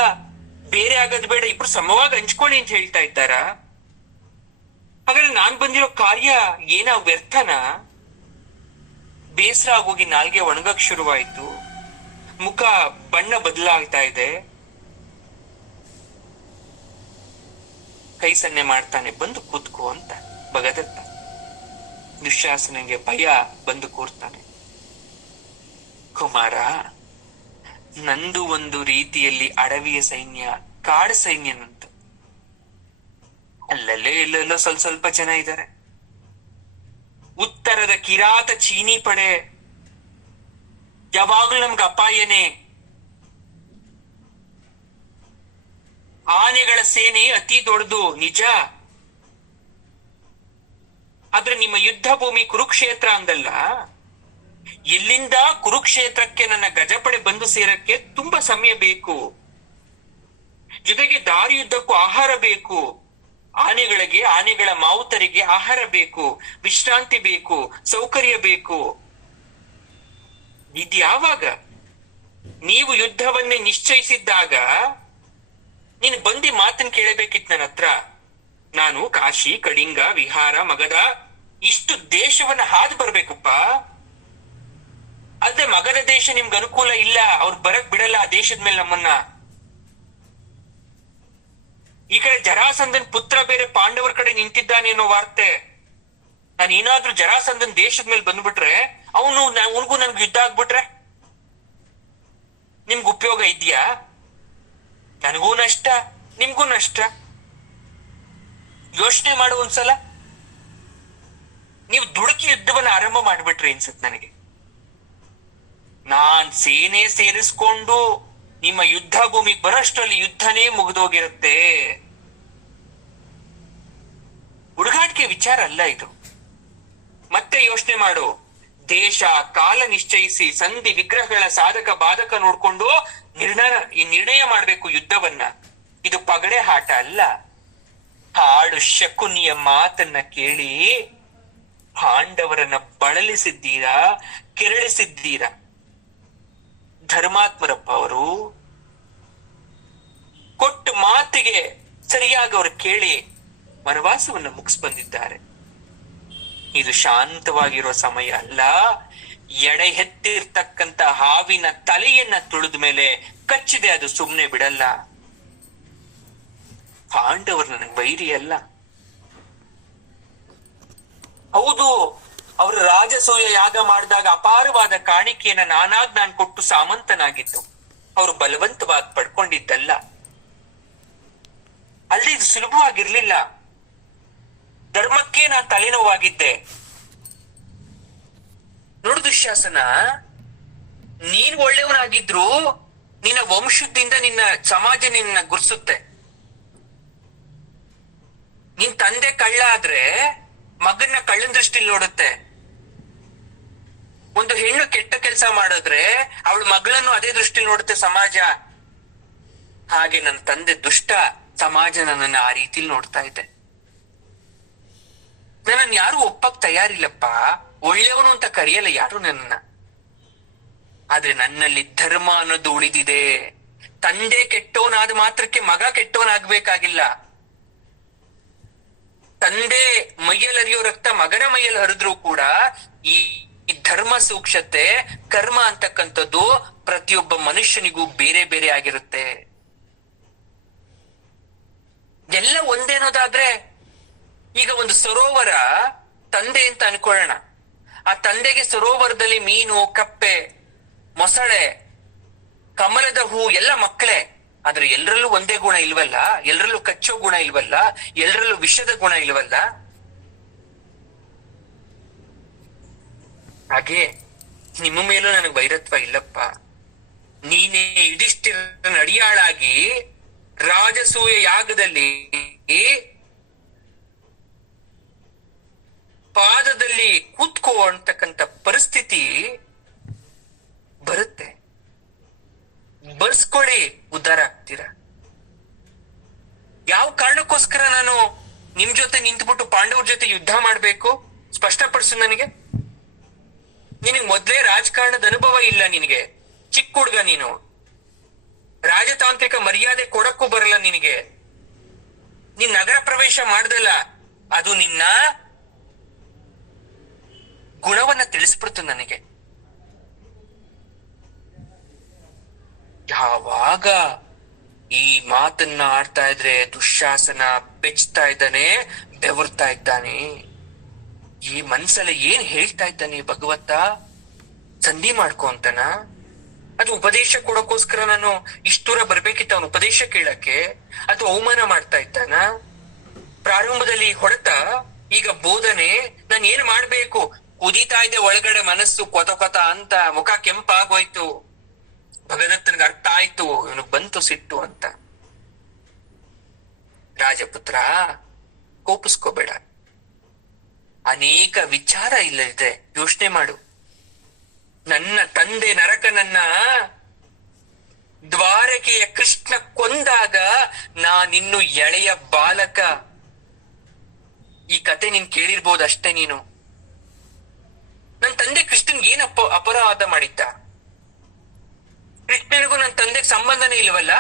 ಬೇರೆ ಆಗೋದ್ ಬೇಡ, ಇಬ್ರು ಸಮವಾಗಿ ಹಂಚ್ಕೊಳ್ಳಿ ಅಂತ ಹೇಳ್ತಾ ಇದ್ದಾರ. ಹಾಗಾದ್ರೆ ನಾನ್ ಬಂದಿರೋ ಕಾರ್ಯ ಏನ ವ್ಯರ್ಥನ? ಬೇಸರ ಆಗೋಗಿ ನಾಲ್ಗೆ ಒಣಗಕ್ ಶುರುವಾಯ್ತು, ಮುಖ ಬಣ್ಣ ಬದಲಾಗ್ತಾ ಇದೆ. ಕೈ ಸನ್ನೆ ಮಾಡ್ತಾನೆ, ಬಂದು ಕೂತ್ಕೋ ಅಂತ ಭಗದತ್ತ. ದುಶ್ಯಾಸನಿಗೆ ಭಯ ಬಂದು ಕೂರ್ತಾನೆ. ಕುಮಾರ, ನಂದು ಒಂದು ರೀತಿಯಲ್ಲಿ ಅಡವಿಯ ಸೈನ್ಯ, ಕಾಡು ಸೈನ್ಯನಂತ. ಅಲ್ಲಲ್ಲೇ ಇಲ್ಲೆಲ್ಲೋ ಸ್ವಲ್ಪ ಜನ ಇದ್ದಾರೆ. ಉತ್ತರದ ಕಿರಾತ ಚೀನಿ ಪಡೆ ಯಾವಾಗ್ಲೂ ನಮ್ಗೆ ಅಪಾಯನೇ. ಆನೆಗಳ ಸೇನೆ ಅತಿ ದೊಡ್ಡದು ನಿಜ, ಆದ್ರೆ ನಿಮ್ಮ ಯುದ್ಧ ಭೂಮಿ ಕುರುಕ್ಷೇತ್ರ ಅಂದಲ್ಲ. ಇಲ್ಲಿಂದ ಕುರುಕ್ಷೇತ್ರಕ್ಕೆ ನನ್ನ ಗಜಪಡೆ ಬಂದು ಸೇರಕ್ಕೆ ತುಂಬಾ ಸಮಯ ಬೇಕು. ಜೊತೆಗೆ ದಾರಿಯುದ್ದಕ್ಕೂ ಆಹಾರ ಬೇಕು. ಆನೆಗಳಿಗೆ, ಆನೆಗಳ ಮಾವುತರಿಗೆ ಆಹಾರ ಬೇಕು, ವಿಶ್ರಾಂತಿ ಬೇಕು, ಸೌಕರ್ಯ ಬೇಕು. ಇದ್ಯಾವಾಗ? ನೀವು ಯುದ್ಧವನ್ನೇ ನಿಶ್ಚಯಿಸಿದ್ದಾಗ ನೀನು ಬಂದಿ ಮಾತನ್ನು ಕೇಳಬೇಕಿತ್ತು ನನ್ನ ಹತ್ರ. ನಾನು ಕಾಶಿ, ಕಳಿಂಗ, ವಿಹಾರ, ಮಗಧ ಇಷ್ಟು ದೇಶವನ್ನ ಹಾದು ಬರ್ಬೇಕಪ್ಪ. ಅದೇ ಮಗಧ ದೇಶ ನಿಮ್ಗೆ ಅನುಕೂಲ ಇಲ್ಲ, ಅವ್ರು ಬರಕ್ ಬಿಡಲ್ಲ ಆ ದೇಶದ ಮೇಲೆ ನಮ್ಮನ್ನ. ಈ ಕಡೆ ಜರಾಸಂಧನ್ ಪುತ್ರ ಬೇರೆ ಪಾಂಡವರ ಕಡೆ ನಿಂತಿದ್ದಾನೆ ಅನ್ನೋ ವಾರ್ತೆ. ನಾನು ಏನಾದ್ರೂ ಜರಾಸಂಧನ್ ದೇಶದ ಮೇಲೆ ಬಂದ್ಬಿಟ್ರೆ ಅವನಿಗೂ ನನ್ಗೆ ಯುದ್ಧ ಆಗ್ಬಿಟ್ರೆ ನಿಮ್ಗೆ ಉಪಯೋಗ ಇದೆಯಾ? ನನಗೂ ನಷ್ಟ, ನಿಮ್ಗೂ ನಷ್ಟ. ಯೋಚನೆ ಮಾಡು ಒಂದ್ಸಲ. ನೀವು ದುಡುಕಿ ಯುದ್ಧವನ್ನ ಆರಂಭ ಮಾಡ್ಬಿಟ್ರಿ ಅನ್ಸುತ್ತೆ ನನಗೆ. ನಾನ್ ಸೇನೆ ಸೇರಿಸ್ಕೊಂಡು ನಿಮ್ಮ ಯುದ್ಧ ಭೂಮಿಗೆ ಬರೋಷ್ಟರಲ್ಲಿ ಯುದ್ಧನೇ ಮುಗಿದೋಗಿರುತ್ತೆ. ಹುಡುಗಾಟಿಕೆ ವಿಚಾರ ಅಲ್ಲ ಇದು. ಮತ್ತೆ ಯೋಚನೆ ಮಾಡು. ದೇಶ ಕಾಲ ನಿಶ್ಚಯಿಸಿ ಸಂಧಿ ವಿಗ್ರಹಗಳ ಸಾಧಕ ಬಾಧಕ ನೋಡ್ಕೊಂಡು ನಿರ್ಣಯ ಮಾಡ್ಬೇಕು ಯುದ್ಧವನ್ನ. ಇದು ಪಗಡೆ ಆಟ ಅಲ್ಲ. ಹಾಡು ಶಕುನಿಯ ಮಾತನ್ನ ಕೇಳಿ ಪಾಂಡವರನ್ನ ಬಳಲಿಸಿದ್ದೀರಾ, ಕೆರಳಿಸಿದ್ದೀರಾ. ಧರ್ಮಾತ್ಮರಪ್ಪ ಅವರು ಕೊಟ್ಟ ಮಾತಿಗೆ ಸರಿಯಾಗಿ ಅವರು ಕೇಳಿ ವನವಾಸವನ್ನು ಮುಗಿಸ್ ಬಂದಿದ್ದಾರೆ. ಇದು ಶಾಂತವಾಗಿರೋ ಸಮಯ ಅಲ್ಲ. ಎಡೆ ಎತ್ತಿರ್ತಕ್ಕಂತ ಹಾವಿನ ತಲೆಯನ್ನ ತುಳಿದ ಮೇಲೆ ಕಚ್ಚಿದೆ, ಅದು ಸುಮ್ನೆ ಬಿಡಲ್ಲ. ಪಾಂಡವರು ನನಗೆ ವೈರಿ ಅಲ್ಲ. ಹೌದು, ಅವರು ರಾಜಸೂಯ ಯಾಗ ಮಾಡಿದಾಗ ಅಪಾರವಾದ ಕಾಣಿಕೆಯನ್ನ ನಾನು ಕೊಟ್ಟು ಸಾಮಂತನಾಗಿದ್ದು, ಅವರು ಬಲವಂತವಾಗಿ ಪಡ್ಕೊಂಡಿದ್ದಲ್ಲ. ಅಲ್ಲಿ ಇದು ಸುಲಭವಾಗಿರ್ಲಿಲ್ಲ. ಧರ್ಮಕ್ಕೆ ನಾನು ತಲೆನೋವಾಗಿದ್ದೆ. ನೋಡು ದುಶ್ಯಾಸನ, ನೀನ್ ಒಳ್ಳೆಯವನಾಗಿದ್ರು ನಿನ್ನ ವಂಶದಿಂದ ನಿನ್ನ ಸಮಾಜ ನಿನ್ನ ಗುರ್ಸುತ್ತೆ. ನಿನ್ ತಂದೆ ಕಳ್ಳ ಆದ್ರೆ ಮಗನ್ನ ಕಳ್ಳನ ದೃಷ್ಟಿಲಿ ನೋಡುತ್ತೆ. ಒಂದು ಹೆಣ್ಣು ಕೆಟ್ಟ ಕೆಲಸ ಮಾಡಿದ್ರೆ ಅವಳ ಮಗಳನ್ನು ಅದೇ ದೃಷ್ಟಿಲಿ ನೋಡುತ್ತೆ ಸಮಾಜ. ಹಾಗೆ ನನ್ನ ತಂದೆ ದುಷ್ಟ, ಸಮಾಜ ನನ್ನನ್ನು ಆ ರೀತಿಲಿ ನೋಡ್ತಾ ಇದೆ. ನನ್ನನ್ನು ಯಾರು ಒಪ್ಪಕ್ ತಯಾರಿಲ್ಲಪ್ಪ. ಒಳ್ಳೆಯವನು ಅಂತ ಕರೆಯಲ್ಲ ಯಾರು ನನ್ನನ್ನ. ಆದ್ರೆ ನನ್ನಲ್ಲಿ ಧರ್ಮ ಅನ್ನೋದು ಉಳಿದಿದೆ. ತಂದೆ ಕೆಟ್ಟವನಾದ ಮಾತ್ರಕ್ಕೆ ಮಗ ಕೆಟ್ಟವನಾಗ್ಬೇಕಾಗಿಲ್ಲ. ತಂದೆ ಮೈಯಲ್ಲಿ ಹರಿಯೋ ರಕ್ತ ಮಗನ ಮೈಯಲ್ಲಿ ಹರಿದ್ರೂ ಕೂಡ ಈ ಧರ್ಮ ಸೂಕ್ಷ್ಮತೆ, ಕರ್ಮ ಅಂತಕ್ಕಂಥದ್ದು ಪ್ರತಿಯೊಬ್ಬ ಮನುಷ್ಯನಿಗೂ ಬೇರೆ ಬೇರೆ ಆಗಿರುತ್ತೆ. ಎಲ್ಲ ಒಂದೇನೋದಾದ್ರೆ, ಈಗ ಒಂದು ಸರೋವರ ತಂದೆ ಅಂತ ಅನ್ಕೊಳ್ಳೋಣ. ಆ ತಂದೆಗೆ ಸರೋವರದಲ್ಲಿ ಮೀನು, ಕಪ್ಪೆ, ಮೊಸಳೆ, ಕಮಲದ ಹೂ ಎಲ್ಲ ಮಕ್ಕಳೇ. ಆದ್ರೆ ಎಲ್ರಲ್ಲೂ ಒಂದೇ ಗುಣ ಇಲ್ವಲ್ಲ, ಎಲ್ರಲ್ಲೂ ಕಚ್ಚೋ ಗುಣ ಇಲ್ವಲ್ಲ, ಎಲ್ರಲ್ಲೂ ವಿಷದ ಗುಣ ಇಲ್ವಲ್ಲ. ಹಾಗೆ ನಿಮ್ಮ ಮೇಲೂ ನನಗೆ ವೈರತ್ವ ಇಲ್ಲಪ್ಪ. ನೀನೇ ಯುಧಿಷ್ಠಿರನ ಅಡಿಯಾಳಾಗಿ ರಾಜಸೂಯ ಯಾಗದಲ್ಲಿ ಪಾದದಲ್ಲಿ ಕೂತ್ಕೋ ಅಂತಕ್ಕಂಥ ಪರಿಸ್ಥಿತಿ ಬರುತ್ತೆ. ಬರ್ಸ್ಕೊಳ್ಳಿ, ಉದ್ಧಾರ ಆಗ್ತೀರ. ಯಾವ ಕಾರಣಕ್ಕೋಸ್ಕರ ನಾನು ನಿಮ್ ಜೊತೆ ನಿಂತ್ಬಿಟ್ಟು ಪಾಂಡವ್ರ ಜೊತೆ ಯುದ್ಧ ಮಾಡ್ಬೇಕು ಸ್ಪಷ್ಟಪಡಿಸು ನನಗೆ. ನಿನಗೆ ಮೊದ್ಲೇ ರಾಜಕಾರಣದ ಅನುಭವ ಇಲ್ಲ. ನಿನಗೆ ಚಿಕ್ಕ ಹುಡುಗ, ನೀನು ರಾಜತಾಂತ್ರಿಕ ಮರ್ಯಾದೆ ಕೊಡಕ್ಕೂ ಬರಲ್ಲ ನಿನಗೆ. ನೀನ್ ನಗರ ಪ್ರವೇಶ ಮಾಡ್ದಲ್ಲ, ಅದು ನಿನ್ನ ಗುಣವನ್ನ ತಿಳಿಸ್ಬಿಡ್ತು ನನಗೆ. ಯಾವಾಗ ಈ ಮಾತನ್ನ ಆಡ್ತಾ ಇದ್ರೆ ದುಶ್ಯಾಸನ ಬೆಚ್ತಾ ಇದ್ದಾನೆ, ಬೆವರ್ತಾ ಇದ್ದಾನೆ. ಈ ಮನ್ಸಲ್ಲ ಏನ್ ಹೇಳ್ತಾ ಇದ್ದಾನೆ ಭಗವತ್ತ? ಸಂಧಿ ಮಾಡ್ಕೊ ಅಂತನ? ಅದು ಉಪದೇಶ ಕೊಡೋಕೋಸ್ಕರ ನಾನು ಇಷ್ಟೂರ ಬರ್ಬೇಕಿತ್ತ ಅವನು ಉಪದೇಶ ಕೇಳಕ್ಕೆ? ಅಥವಾ ಅವಮಾನ ಮಾಡ್ತಾ ಇದ್ದಾನ? ಪ್ರಾರಂಭದಲ್ಲಿ ಹೊಡೆತ, ಈಗ ಬೋಧನೆ. ನಾನು ಏನ್ ಮಾಡ್ಬೇಕು? ಕುದೀತಾ ಇದೆ ಒಳಗಡೆ ಮನಸ್ಸು, ಕೊತ ಕೊತ ಅಂತ. ಮುಖ ಕೆಂಪಾಗೋಯ್ತು. ಭಗದತ್ತನಿಗೆ ಅರ್ಥ ಆಯ್ತು, ಇವನಿಗೆ ಬಂತು ಸಿಟ್ಟು ಅಂತ. ರಾಜಪುತ್ರ, ಕೋಪಿಸ್ಕೋಬೇಡ. ಅನೇಕ ವಿಚಾರ ಇಲ್ಲದೆ ಯೋಚನೆ ಮಾಡು. ನನ್ನ ತಂದೆ ನರಕನನ್ನ ದ್ವಾರಕೆಯ ಕೃಷ್ಣ ಕೊಂದಾಗ ನಾನಿನ್ನು ಎಳೆಯ ಬಾಲಕ. ಈ ಕತೆ ನೀನ್ ಕೇಳಿರ್ಬೋದು ಅಷ್ಟೇ. ನೀನು ನನ್ನ ತಂದೆ ಕೃಷ್ಣನ್ಗೆ ಏನ್ ಅಪರಾಧ ಮಾಡಿದ್ದ? ಕೃಷ್ಣನಿಗೂ ನನ್ನ ತಂದೆಗೆ ಸಂಬಂಧನೇ ಇಲ್ವಲ್ಲ.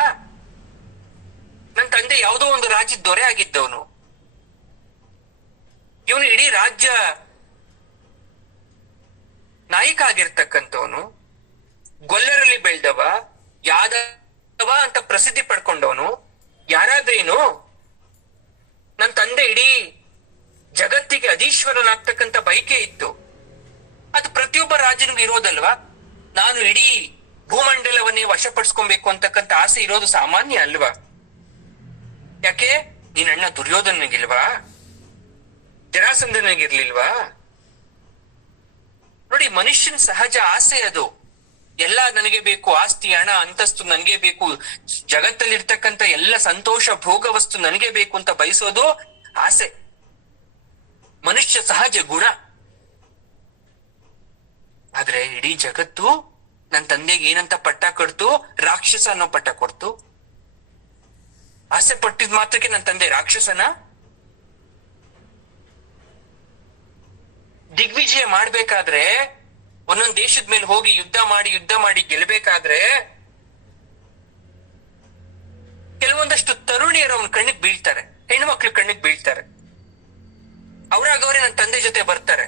ನನ್ನ ತಂದೆ ಯಾವುದೋ ಒಂದು ರಾಜ್ಯದ ದೊರೆ ಆಗಿದ್ದವನು. ಇವನು ಇಡೀ ರಾಜ್ಯ ನಾಯಕ ಆಗಿರ್ತಕ್ಕಂಥವನು, ಗೊಲ್ಲರಲ್ಲಿ ಬೆಳೆದವ, ಯಾದವ ಅಂತ ಪ್ರಸಿದ್ಧಿ ಪಡ್ಕೊಂಡವನು. ಯಾರಾದ್ರೇನು ನನ್ನ ತಂದೆ ಇಡೀ ಜಗತ್ತಿಗೆ ಅಧೀಶ್ವರನಾಗ್ತಕ್ಕಂಥ ಬಯಕೆ ಇತ್ತು. ಅದು ಪ್ರತಿಯೊಬ್ಬ ರಾಜನಿಗೂ ಇರೋದಲ್ವಾ. ನಾನು ಇಡೀ ಭೂಮಂಡಲವನ್ನೇ ವಶಪಡಿಸ್ಕೊಬೇಕು ಅಂತಕ್ಕಂಥ ಆಸೆ ಇರೋದು ಸಾಮಾನ್ಯ ಅಲ್ವಾ? ಯಾಕೆ ನೀನ್ ಅಣ್ಣ ದುರ್ಯೋಧನಿಗಿಲ್ವಾ? ಜರಾಸಂಧನಿಗಿರ್ಲಿಲ್ವಾ? ನೋಡಿ, ಮನುಷ್ಯನ ಸಹಜ ಆಸೆ ಅದು. ಎಲ್ಲ ನನಗೆ ಬೇಕು, ಆಸ್ತಿ, ಹಣ, ಅಂತಸ್ತು ನನಗೆ ಬೇಕು, ಜಗತ್ತಲ್ಲಿರ್ತಕ್ಕಂಥ ಎಲ್ಲ ಸಂತೋಷ, ಭೋಗ ವಸ್ತು ನನಗೆ ಬೇಕು ಅಂತ ಬಯಸೋದು ಆಸೆ, ಮನುಷ್ಯ ಸಹಜ ಗುಣ. ಆದ್ರೆ ಇಡೀ ಜಗತ್ತು ನನ್ನ ತಂದೆಗೆ ಏನಂತ ಪಟ್ಟ ಕೊಡ್ತು? ರಾಕ್ಷಸ ಅನ್ನೋ ಪಟ್ಟ ಕೊಡ್ತು. ಆಸೆ ಪಟ್ಟಿದ್ ಮಾತ್ರಕ್ಕೆ ನನ್ನ ತಂದೆ ರಾಕ್ಷಸನ? ದಿಗ್ವಿಜಯ ಮಾಡ್ಬೇಕಾದ್ರೆ, ಒಂದೊಂದ್ ದೇಶದ ಮೇಲೆ ಹೋಗಿ ಯುದ್ಧ ಮಾಡಿ ಗೆಲ್ಬೇಕಾದ್ರೆ ಕೆಲವೊಂದಷ್ಟು ತರುಣಿಯರು ಅವನ ಕಣ್ಣಿಗೆ ಬೀಳ್ತಾರೆ, ಹೆಣ್ಮಕ್ಳು ಕಣ್ಣಿಗೆ ಬೀಳ್ತಾರೆ. ಅವರಾಗವರೇ ನನ್ನ ತಂದೆ ಜೊತೆ ಬರ್ತಾರೆ.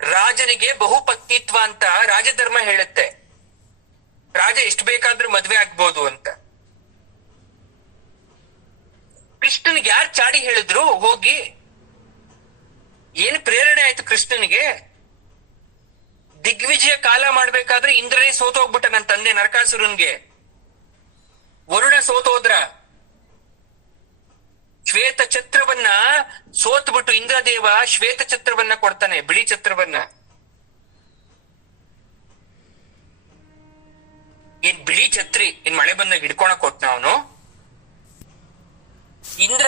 ರಾಜನಿಗೆ ಬಹುಪತ್ನಿತ್ವ ಅಂತ ರಾಜಧರ್ಮ ಹೇಳುತ್ತೆ. ರಾಜ ಎಷ್ಟು ಬೇಕಾದ್ರೂ ಮದ್ವೆ ಆಗ್ಬೋದು ಅಂತ. ಕೃಷ್ಣನಿಗೆ ಯಾರು ಚಾಡಿ ಹೇಳಿದ್ರು? ಹೋಗಿ ಏನು ಪ್ರೇರಣೆ ಆಯ್ತು ಕೃಷ್ಣನಿಗೆ? ದಿಗ್ವಿಜಯ ಕಾಲ ಮಾಡ್ಬೇಕಾದ್ರೆ ಇಂದ್ರನೇ ಸೋತೋಗ್ಬಿಟ್ಟ ನನ್ನ ತಂದೆ ನರಕಾಸುರನ್ಗೆ. ವರುಣ ಸೋತೋದ್ರ. ಶ್ವೇತ ಛತ್ರವನ್ನ ಸೋತ್ಬಿಟ್ಟು ಇಂದ್ರದೇವ ಶ್ವೇತ ಛತ್ರವನ್ನ ಕೊಡ್ತಾನೆ, ಬಿಳಿ ಛತ್ರವನ್ನ. ಏನ್ ಬಿಳಿ ಛತ್ರಿ, ಏನ್ ಮಳೆ ಬಂದಾಗ ಹಿಡ್ಕೊಳಕ್ ಕೊಟ್ನ ಅವನು? ಇಂದ್ರ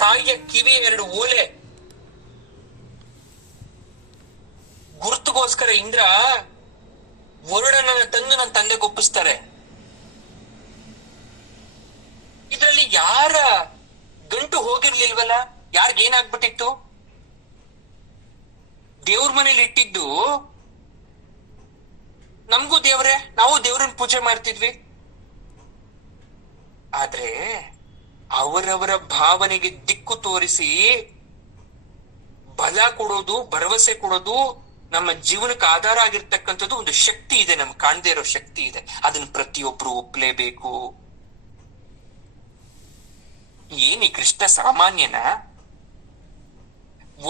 ತಾಯಿಯ ಕಿವಿ 2 ಓಲೆ ಗುರುತುಗೋಸ್ಕರ ಇಂದ್ರ ವರುಣನನ್ನ ತಂದು ನನ್ನ ತಂದೆಗೆ ಒಪ್ಪಿಸ್ತಾರೆ. ಇದರಲ್ಲಿ ಯಾರ ಗಂಟು ಹೋಗಿರ್ಲಿಲ್ವಲ್ಲ? ಯಾರಿಗೇನಾಗ್ಬಿಟ್ಟಿತ್ತು? ದೇವ್ರ ಮನೇಲಿ ಇಟ್ಟಿದ್ದು ನಮಗೂ ದೇವ್ರೆ, ನಾವು ದೇವ್ರನ್ನ ಪೂಜೆ ಮಾಡ್ತಿದ್ವಿ. ಆದ್ರೆ ಅವರವರ ಭಾವನೆಗೆ ದಿಕ್ಕು ತೋರಿಸಿ ಬಲ ಕೊಡೋದು, ಭರವಸೆ ಕೊಡೋದು, ನಮ್ಮ ಜೀವನಕ್ಕೆ ಆಧಾರ ಆಗಿರ್ತಕ್ಕಂಥದ್ದು ಒಂದು ಶಕ್ತಿ ಇದೆ, ನಮ್ಗೆ ಕಾಣದೇ ಇರೋ ಶಕ್ತಿ ಇದೆ. ಅದನ್ನ ಪ್ರತಿಯೊಬ್ರು ಒಪ್ಲೇಬೇಕು. ಏನಿ ಕೃಷ್ಣ ಸಾಮಾನ್ಯನ?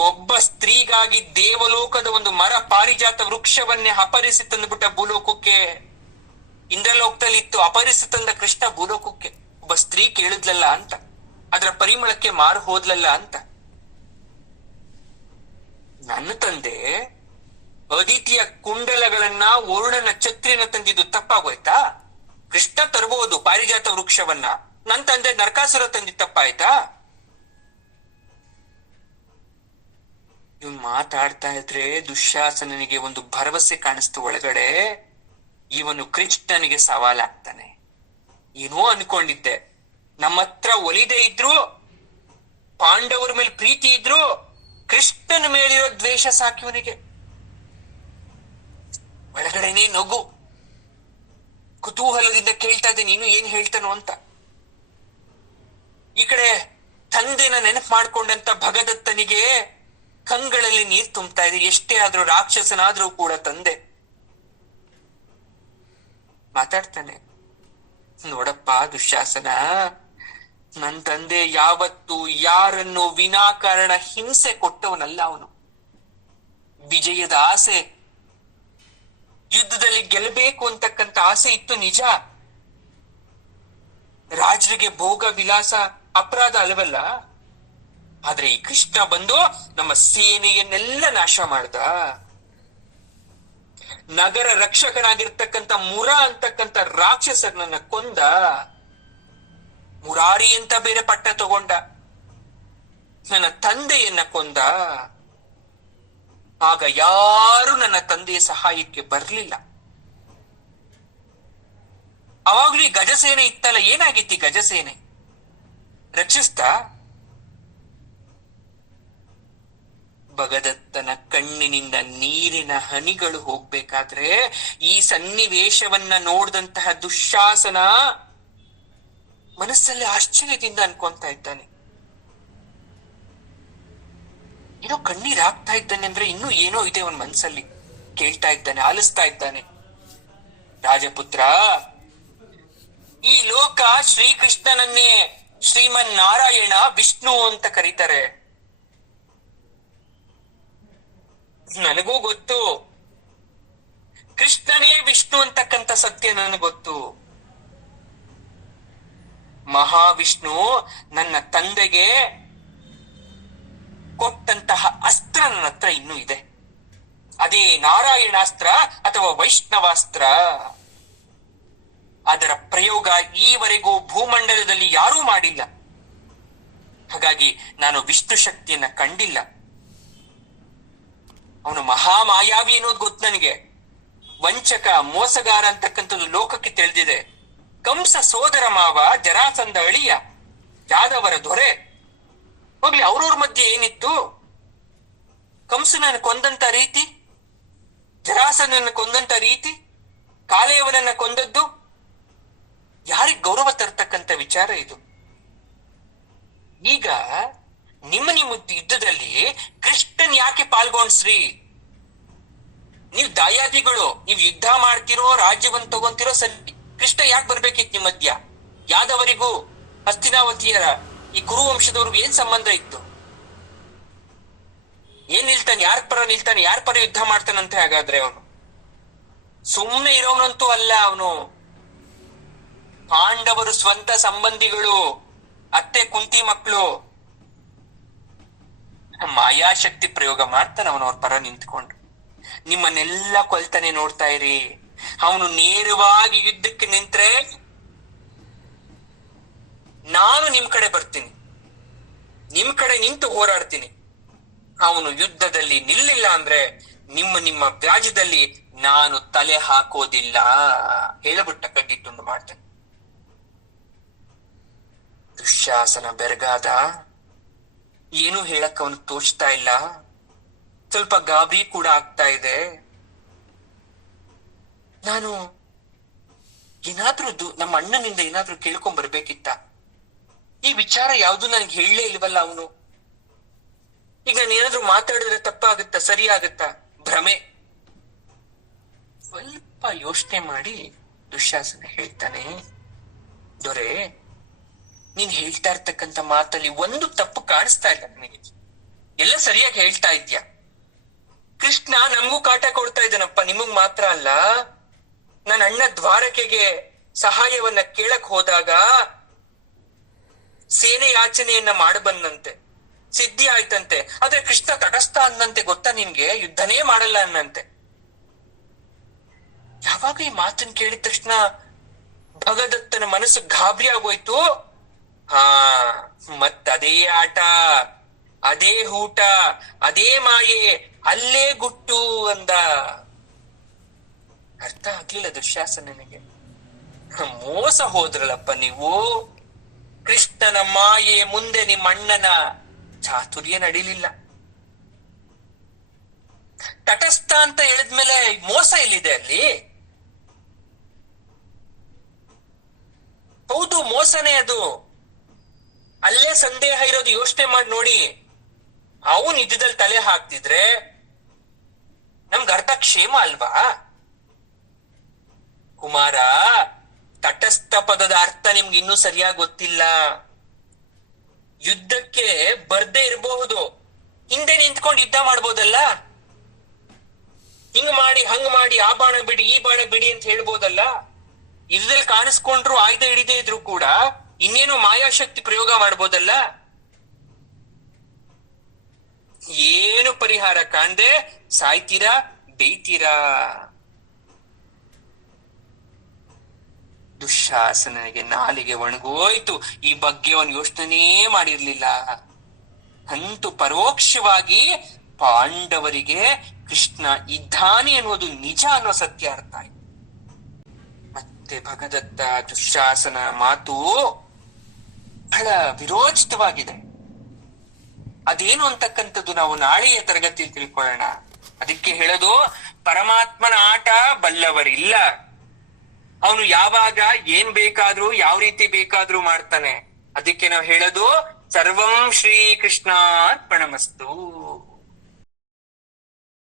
ಒಬ್ಬ ಸ್ತ್ರೀಗಾಗಿ ದೇವಲೋಕದ ಒಂದು ಮರ ಪಾರಿಜಾತ ವೃಕ್ಷವನ್ನೇ ಅಪಹರಿಸಿ ತಂದ್ಬಿಟ್ಟ ಭೂಲೋಕಕ್ಕೆ. ಇಂದ್ರಲೋಕದಲ್ಲಿ ಇತ್ತು, ಅಪಹರಿಸಿ ತಂದ ಕೃಷ್ಣ ಭೂಲೋಕಕ್ಕೆ. ಒಬ್ಬ ಸ್ತ್ರೀ ಕೇಳಿದ್ಲಲ್ಲ ಅಂತ, ಅದರ ಪರಿಮಳಕ್ಕೆ ಮಾರು ಹೋದ್ಲಲ್ಲ ಅಂತ. ನನ್ನ ತಂದೆ ಅದಿತಿಯ ಕುಂಡಲಗಳನ್ನ, ವರುಣನ ಛತ್ರಿನ ತಂದಿದ್ದು ತಪ್ಪಾಗೋಯ್ತಾ? ಕೃಷ್ಣ ತರಬಹುದು ಪಾರಿಜಾತ ವೃಕ್ಷವನ್ನ, ನನ್ ತಂದೆ ನರಕಾಸುರ ತಂದಿದ್ ತಪ್ಪಾಯ್ತಾ? ಇವ್ನು ಮಾತಾಡ್ತಾ ಇದ್ರೆ ದುಶ್ಯಾಸನಿಗೆ ಒಂದು ಭರವಸೆ ಕಾಣಿಸ್ತು ಒಳಗಡೆ. ಇವನು ಕೃಷ್ಣನಿಗೆ ಸವಾಲಾಗ್ತಾನೆ. ಏನೋ ಅನ್ಕೊಂಡಿದ್ದೆ, ನಮ್ಮ ಹತ್ರ ಒಲಿದೇ ಇದ್ರು, ಪಾಂಡವರ ಮೇಲೆ ಪ್ರೀತಿ ಇದ್ರು, ಕೃಷ್ಣನ ಮೇಲಿರೋ ದ್ವೇಷ ಸಾಕಿವನಿಗೆ. ಒಳಗಡೆನೇ ನಗು, ಕುತೂಹಲದಿಂದ ಕೇಳ್ತಾ ಇದ್ದೆ ನೀನು ಏನ್ ಹೇಳ್ತಾನೋ ಅಂತ. ಈ ಕಡೆ ತಂದೆನ ನೆನಪು ಮಾಡ್ಕೊಂಡಂತ ಭಗದತ್ತನಿಗೆ ಕಂಗಳಲ್ಲಿ ನೀರ್ ತುಂಬ್ತಾ ಇದೆ. ಎಷ್ಟೇ ಆದ್ರೂ ರಾಕ್ಷಸನಾದ್ರೂ ಕೂಡ ತಂದೆ. ಮಾತಾಡ್ತಾನೆ, ನೋಡಪ್ಪ ದುಶ್ಯಾಸನ, ನನ್ ತಂದೆ ಯಾವತ್ತು ಯಾರನ್ನು ವಿನಾಕಾರಣ ಹಿಂಸೆ ಕೊಟ್ಟವನಲ್ಲ. ಅವನು ವಿಜಯದ ಆಸೆ, ಯುದ್ಧದಲ್ಲಿ ಗೆಲ್ಲಬೇಕು ಅಂತಕ್ಕಂಥ ಆಸೆ ಇತ್ತು ನಿಜ. ರಾಜರಿಗೆ ಭೋಗ ವಿಲಾಸ ಅಪರಾಧ ಅಲ್ವಲ್ಲ. ಆದ್ರೆ ಈ ಕೃಷ್ಣ ಬಂದು ನಮ್ಮ ಸೇನೆಯನ್ನೆಲ್ಲ ನಾಶ ಮಾಡ್ದ. ನಗರ ರಕ್ಷಕನಾಗಿರ್ತಕ್ಕಂಥ ಮುರ ಅಂತಕ್ಕಂಥ ರಾಕ್ಷಸರನ್ನ ಕೊಂದ. ಮುರಾರಿ ಅಂತ ಬೇರೆ ಪಟ್ಟ ತಗೊಂಡ. ನನ್ನ ತಂದೆಯನ್ನ ಕೊಂದ. ಆಗ ಯಾರು ನನ್ನ ತಂದೆಯ ಸಹಾಯಕ್ಕೆ ಬರ್ಲಿಲ್ಲ. ಅವಾಗ್ಲೂ ಈ ಗಜಸೇನೆ ಇತ್ತಲ್ಲ, ಏನಾಗಿತ್ತು ಈ ಗಜಸೇನೆ? ರಕ್ಷಿಸ್ತಾ? ಭಗದತ್ತನ ಕಣ್ಣಿನಿಂದ ನೀರಿನ ಹನಿಗಳು ಹೋಗ್ಬೇಕಾದ್ರೆ ಈ ಸನ್ನಿವೇಶವನ್ನ ನೋಡಿದಂತಹ ದುಶ್ಯಾಸನ ಮನಸ್ಸಲ್ಲಿ ಆಶ್ಚರ್ಯದಿಂದ ಅನ್ಕೊಂತಾ ಇದ್ದಾನೆ. ಏನೋ ಕಣ್ಣೀರ್ ಹಾಕ್ತಾ ಇದ್ದಾನೆ ಅಂದ್ರೆ ಇನ್ನೂ ಏನೋ ಇದೆ ಅವನ್ ಮನ್ಸಲ್ಲಿ. ಕೇಳ್ತಾ ಇದ್ದಾನೆ, ಆಲಿಸ್ತಾ ಇದ್ದಾನೆ. ರಾಜಪುತ್ರ, ಈ ಲೋಕ ಶ್ರೀಕೃಷ್ಣನನ್ನೇ ಶ್ರೀಮನ್ ನಾರಾಯಣ ವಿಷ್ಣು ಅಂತ ಕರೀತಾರೆ. ನನಗೂ ಗೊತ್ತು, ಕೃಷ್ಣನೇ ವಿಷ್ಣು ಅಂತಕ್ಕಂಥ ಸತ್ಯ ನನಗೆ ಗೊತ್ತು. ಮಹಾವಿಷ್ಣು ನನ್ನ ತಂದೆಗೆ ಕೊಟ್ಟಂತಹ ಅಸ್ತ್ರ ನನ್ನ ಹತ್ರ ಇನ್ನೂ ಇದೆ. ಅದೇ ನಾರಾಯಣಾಸ್ತ್ರ ಅಥವಾ ವೈಷ್ಣವಾಸ್ತ್ರ. ಅದರ ಪ್ರಯೋಗ ಈವರೆಗೂ ಭೂಮಂಡಲದಲ್ಲಿ ಯಾರೂ ಮಾಡಿಲ್ಲ. ಹಾಗಾಗಿ ನಾನು ವಿಷ್ಣು ಶಕ್ತಿಯನ್ನ ಕಂಡಿಲ್ಲ. ಅವನು ಮಹಾಮಾಯಾವಿ ಅನ್ನೋದು ಗೊತ್ತು ನನಗೆ. ವಂಚಕ, ಮೋಸಗಾರ ಅಂತಕ್ಕಂಥದ್ದು ಲೋಕಕ್ಕೆ ತಿಳಿದಿದೆ. ಕಂಸ ಸೋದರ ಮಾವ, ಜರಾಸಂಧ ಅಳಿಯ, ಯಾದವರ ದೊರೆ. ಹೋಗ್ಲಿ, ಅವ್ರವ್ರ ಮಧ್ಯೆ ಏನಿತ್ತು? ಕಂಸನನ್ನು ಕೊಂದಂತ ರೀತಿ, ಜರಾಸಂಧನನ್ನ ಕೊಂದಂತ ರೀತಿ, ಕಾಲೇಯವನನ್ನ ಕೊಂದದ್ದು ಯಾರಿಗ್ ಗೌರವ ತರ್ತಕ್ಕಂಥ ವಿಚಾರ ಇದು? ಈಗ ನಿಮ್ಮ ಯುದ್ಧದಲ್ಲಿ ಕೃಷ್ಣನ್ ಯಾಕೆ ಪಾಲ್ಗೊಂಡ್ಸ್ರಿ? ನೀವ್ ದಾಯಾದಿಗಳು, ನೀವ್ ಯುದ್ಧ ಮಾಡ್ತಿರೋ, ರಾಜ್ಯವನ್ನ ತಗೊಂತಿರೋ ಸರಿ. ಕೃಷ್ಣ ಯಾಕೆ ಬರ್ಬೇಕಿತ್ತು ನಿಮ್ಮ ಮಧ್ಯ? ಯಾದವರಿಗೂ ಹಸ್ತಿನಾವತಿಯರ ಈ ಕುರುವಂಶದವ್ರಿಗೂ ಏನ್ ಸಂಬಂಧ ಇತ್ತು? ಏನ್ ನಿಲ್ತಾನೆ? ಯಾರ ಪರ ನಿಲ್ತಾನೆ? ಯಾರ ಪರ ಯುದ್ಧ ಮಾಡ್ತಾನಂತೆ? ಹಾಗಾದ್ರೆ ಅವನು ಸುಮ್ನೆ ಇರೋನಂತೂ ಅಲ್ಲ. ಅವನು ಪಾಂಡವರು ಸ್ವಂತ ಸಂಬಂಧಿಗಳು, ಅತ್ತೆ ಕುಂತಿ ಮಕ್ಕಳು. ಮಾಯಾಶಕ್ತಿ ಪ್ರಯೋಗ ಮಾಡ್ತಾನೆ ಅವನವ್ರ ಪರ ನಿಂತ್ಕೊಂಡು. ನಿಮ್ಮನ್ನೆಲ್ಲ ಕೊಲ್ತಾನೆ, ನೋಡ್ತಾ ಇರಿ. ಅವನು ನೇರವಾಗಿ ಯುದ್ಧಕ್ಕೆ ನಿಂತ್ರೆ ನಾನು ನಿಮ್ ಕಡೆ ಬರ್ತೀನಿ, ನಿಮ್ ಕಡೆ ನಿಂತು ಹೋರಾಡ್ತೀನಿ. ಅವನು ಯುದ್ಧದಲ್ಲಿ ನಿಲ್ಲಿಲ್ಲ ಅಂದ್ರೆ ನಿಮ್ಮ ವ್ಯಾಜ್ಯದಲ್ಲಿ ನಾನು ತಲೆ ಹಾಕೋದಿಲ್ಲ ಹೇಳಬಿಟ್ಟ ಕಟ್ಟಿಟ್ಟುಂಡು ಮಾಡ್ತೇನೆ. ದುಶ್ಯಾಸನ ಬೆರಗಾದ. ಏನು ಹೇಳಕ್ ಅವನು ತೋಚ್ತಾ ಇಲ್ಲ. ಸ್ವಲ್ಪ ಗಾಬರಿ ಕೂಡ ಆಗ್ತಾ ಇದೆ. ನಾನು ಏನಾದ್ರೂ ನಮ್ಮ ಅಣ್ಣನಿಂದ ಏನಾದ್ರೂ ಕೇಳ್ಕೊಂಡ್ ಬರ್ಬೇಕಿತ್ತ? ಈ ವಿಚಾರ ಯಾವ್ದು ನನಗೆ ಹೇಳಲೇ ಇಲ್ವಲ್ಲ ಅವನು. ಈಗ ನಾನು ಏನಾದ್ರೂ ಮಾತಾಡಿದ್ರೆ ತಪ್ಪಾಗುತ್ತಾ, ಸರಿ ಆಗುತ್ತಾ? ಭ್ರಮೆ. ಸ್ವಲ್ಪ ಯೋಚನೆ ಮಾಡಿ ದುಶ್ಯಾಸನ ಹೇಳ್ತಾನೆ, ದೊರೆ, ನೀನ್ ಹೇಳ್ತಾ ಇರ್ತಕ್ಕಂಥ ಮಾತಲ್ಲಿ ಒಂದು ತಪ್ಪು ಕಾಣಿಸ್ತಾ ಇಲ್ಲ ನನಗೆ. ಎಲ್ಲ ಸರಿಯಾಗಿ ಹೇಳ್ತಾ ಇದ್ಯಾ. ಕೃಷ್ಣ ನಮಗೂ ಕಾಟ ಕೊಡ್ತಾ ಇದ್ದಾನಪ್ಪ, ನಿಮಗ್ ಮಾತ್ರ ಅಲ್ಲ. ನನ್ನ ಅಣ್ಣ ದ್ವಾರಕೆಗೆ ಸಹಾಯವನ್ನ ಕೇಳಕ್ ಹೋದಾಗ ಸೇನೆ ಯಾಚನೆಯನ್ನ ಮಾಡಬಂದಂತೆ, ಸಿದ್ಧಿ ಆಯ್ತಂತೆ. ಆದ್ರೆ ಕೃಷ್ಣ ತಟಸ್ಥ ಅನ್ನಂತೆ, ಗೊತ್ತಾ ನಿನ್ಗೆ? ಯುದ್ಧನೇ ಮಾಡಲ್ಲ ಅನ್ನಂತೆ. ಯಾವಾಗ ಈ ಮಾತನ್ನ ಕೇಳಿದ ತಕ್ಷಣ ಭಗದತ್ತನ ಮನಸ್ಸು ಗಾಬರಿ ಆಗೋಯ್ತು. ಮತ್ತದೇ ಆಟ, ಅದೇ ಊಟ, ಅದೇ ಮಾಯೆ, ಅಲ್ಲೇ ಗುಟ್ಟು ಅಂದ. ಅರ್ಥ ಆಗ್ಲಿಲ್ಲ ದುಶ್ಯಾಸನನಿಗೆ. ಮೋಸ ಹೋದ್ರಲ್ಲಪ್ಪ ನೀವು. ಕೃಷ್ಣನ ಮಾಯೆ ಮುಂದೆ ನಿಮ್ಮ ಅಣ್ಣನ ಚಾತುರ್ಯ ನಡೀಲಿಲ್ಲ. ತಟಸ್ಥ ಅಂತ ಹೇಳಿದ್ಮೇಲೆ ಮೋಸ ಎಲ್ಲಿದೆ ಅಲ್ಲಿ? ಹೌದು, ಮೋಸನೇ ಅದು. ಅಲ್ಲೇ ಸಂದೇಹ ಇರೋದು. ಯೋಚನೆ ಮಾಡಿ ನೋಡಿ. ಅವನ್ ಯುದ್ಧದಲ್ಲಿ ತಲೆ ಹಾಕ್ತಿದ್ರೆ ನಮ್ಗೆ ಅರ್ಥ ಕ್ಷೇಮ ಅಲ್ವಾ? ಕುಮಾರ, ತಟಸ್ಥ ಪದದ ಅರ್ಥ ನಿಮ್ಗೆ ಇನ್ನೂ ಸರಿಯಾಗಿ ಗೊತ್ತಿಲ್ಲ. ಯುದ್ಧಕ್ಕೆ ಬರ್ದೇ ಇರಬಹುದು, ಹಿಂದೆ ನಿಂತ್ಕೊಂಡು ಯುದ್ಧ ಮಾಡ್ಬೋದಲ್ಲ. ಹಿಂಗ್ ಮಾಡಿ, ಹಂಗ್ ಮಾಡಿ, ಆ ಬಾಣ ಬಿಡಿ, ಈ ಬಾಣ ಬಿಡಿ ಅಂತ ಹೇಳ್ಬೋದಲ್ಲ. ಯುದ್ಧದಲ್ಲಿ ಕಾಣಿಸ್ಕೊಂಡ್ರು, ಆಯ್ದ ಹಿಡಿದೇ ಇದ್ರು ಕೂಡ ಇನ್ನೇನೋ ಮಾಯಾಶಕ್ತಿ ಪ್ರಯೋಗ ಮಾಡ್ಬೋದಲ್ಲ. ಏನು ಪರಿಹಾರ ಕಾಣ್ದೆ ಸಾಯ್ತೀರಾ, ಬೇಯ್ತೀರಾ. ದುಶ್ಯಾಸನಿಗೆ ನಾಲಿಗೆ ಒಣಗೋಯ್ತು. ಈ ಬಗ್ಗೆ ಅವನು ಯೋಚನೆ ಮಾಡಿರ್ಲಿಲ್ಲ. ಅಂತೂ ಪರೋಕ್ಷವಾಗಿ ಪಾಂಡವರಿಗೆ ಕೃಷ್ಣ ಇದ್ದಾನೆ ಅನ್ನೋದು ನಿಜ ಅನ್ನೋ ಸತ್ಯ ಅರ್ಥ ಆಯ್ತು. ಮತ್ತೆ ಭಗದತ್ತ ದುಶ್ಯಾಸನ ಮಾತು ಬಹಳ ವಿರೋಚಿತವಾಗಿದೆ. ಅದೇನು ಅಂತಕ್ಕಂಥದ್ದು ನಾವು ನಾಳೆಯ ತರಗತಿಯಲ್ಲಿ ತಿಳ್ಕೊಳ್ಳೋಣ. ಅದಕ್ಕೆ ಹೇಳೋದು, ಪರಮಾತ್ಮನ ಆಟ ಬಲ್ಲವರಿಲ್ಲ. ಅವನು ಯಾವಾಗ ಏನ್ ಬೇಕಾದ್ರೂ, ಯಾವ ರೀತಿ ಬೇಕಾದ್ರೂ ಮಾಡ್ತಾನೆ. ಅದಕ್ಕೆ ನಾವು ಹೇಳೋದು, ಸರ್ವಂ ಶ್ರೀ ಕೃಷ್ಣಾರ್ಪಣಮಸ್ತು.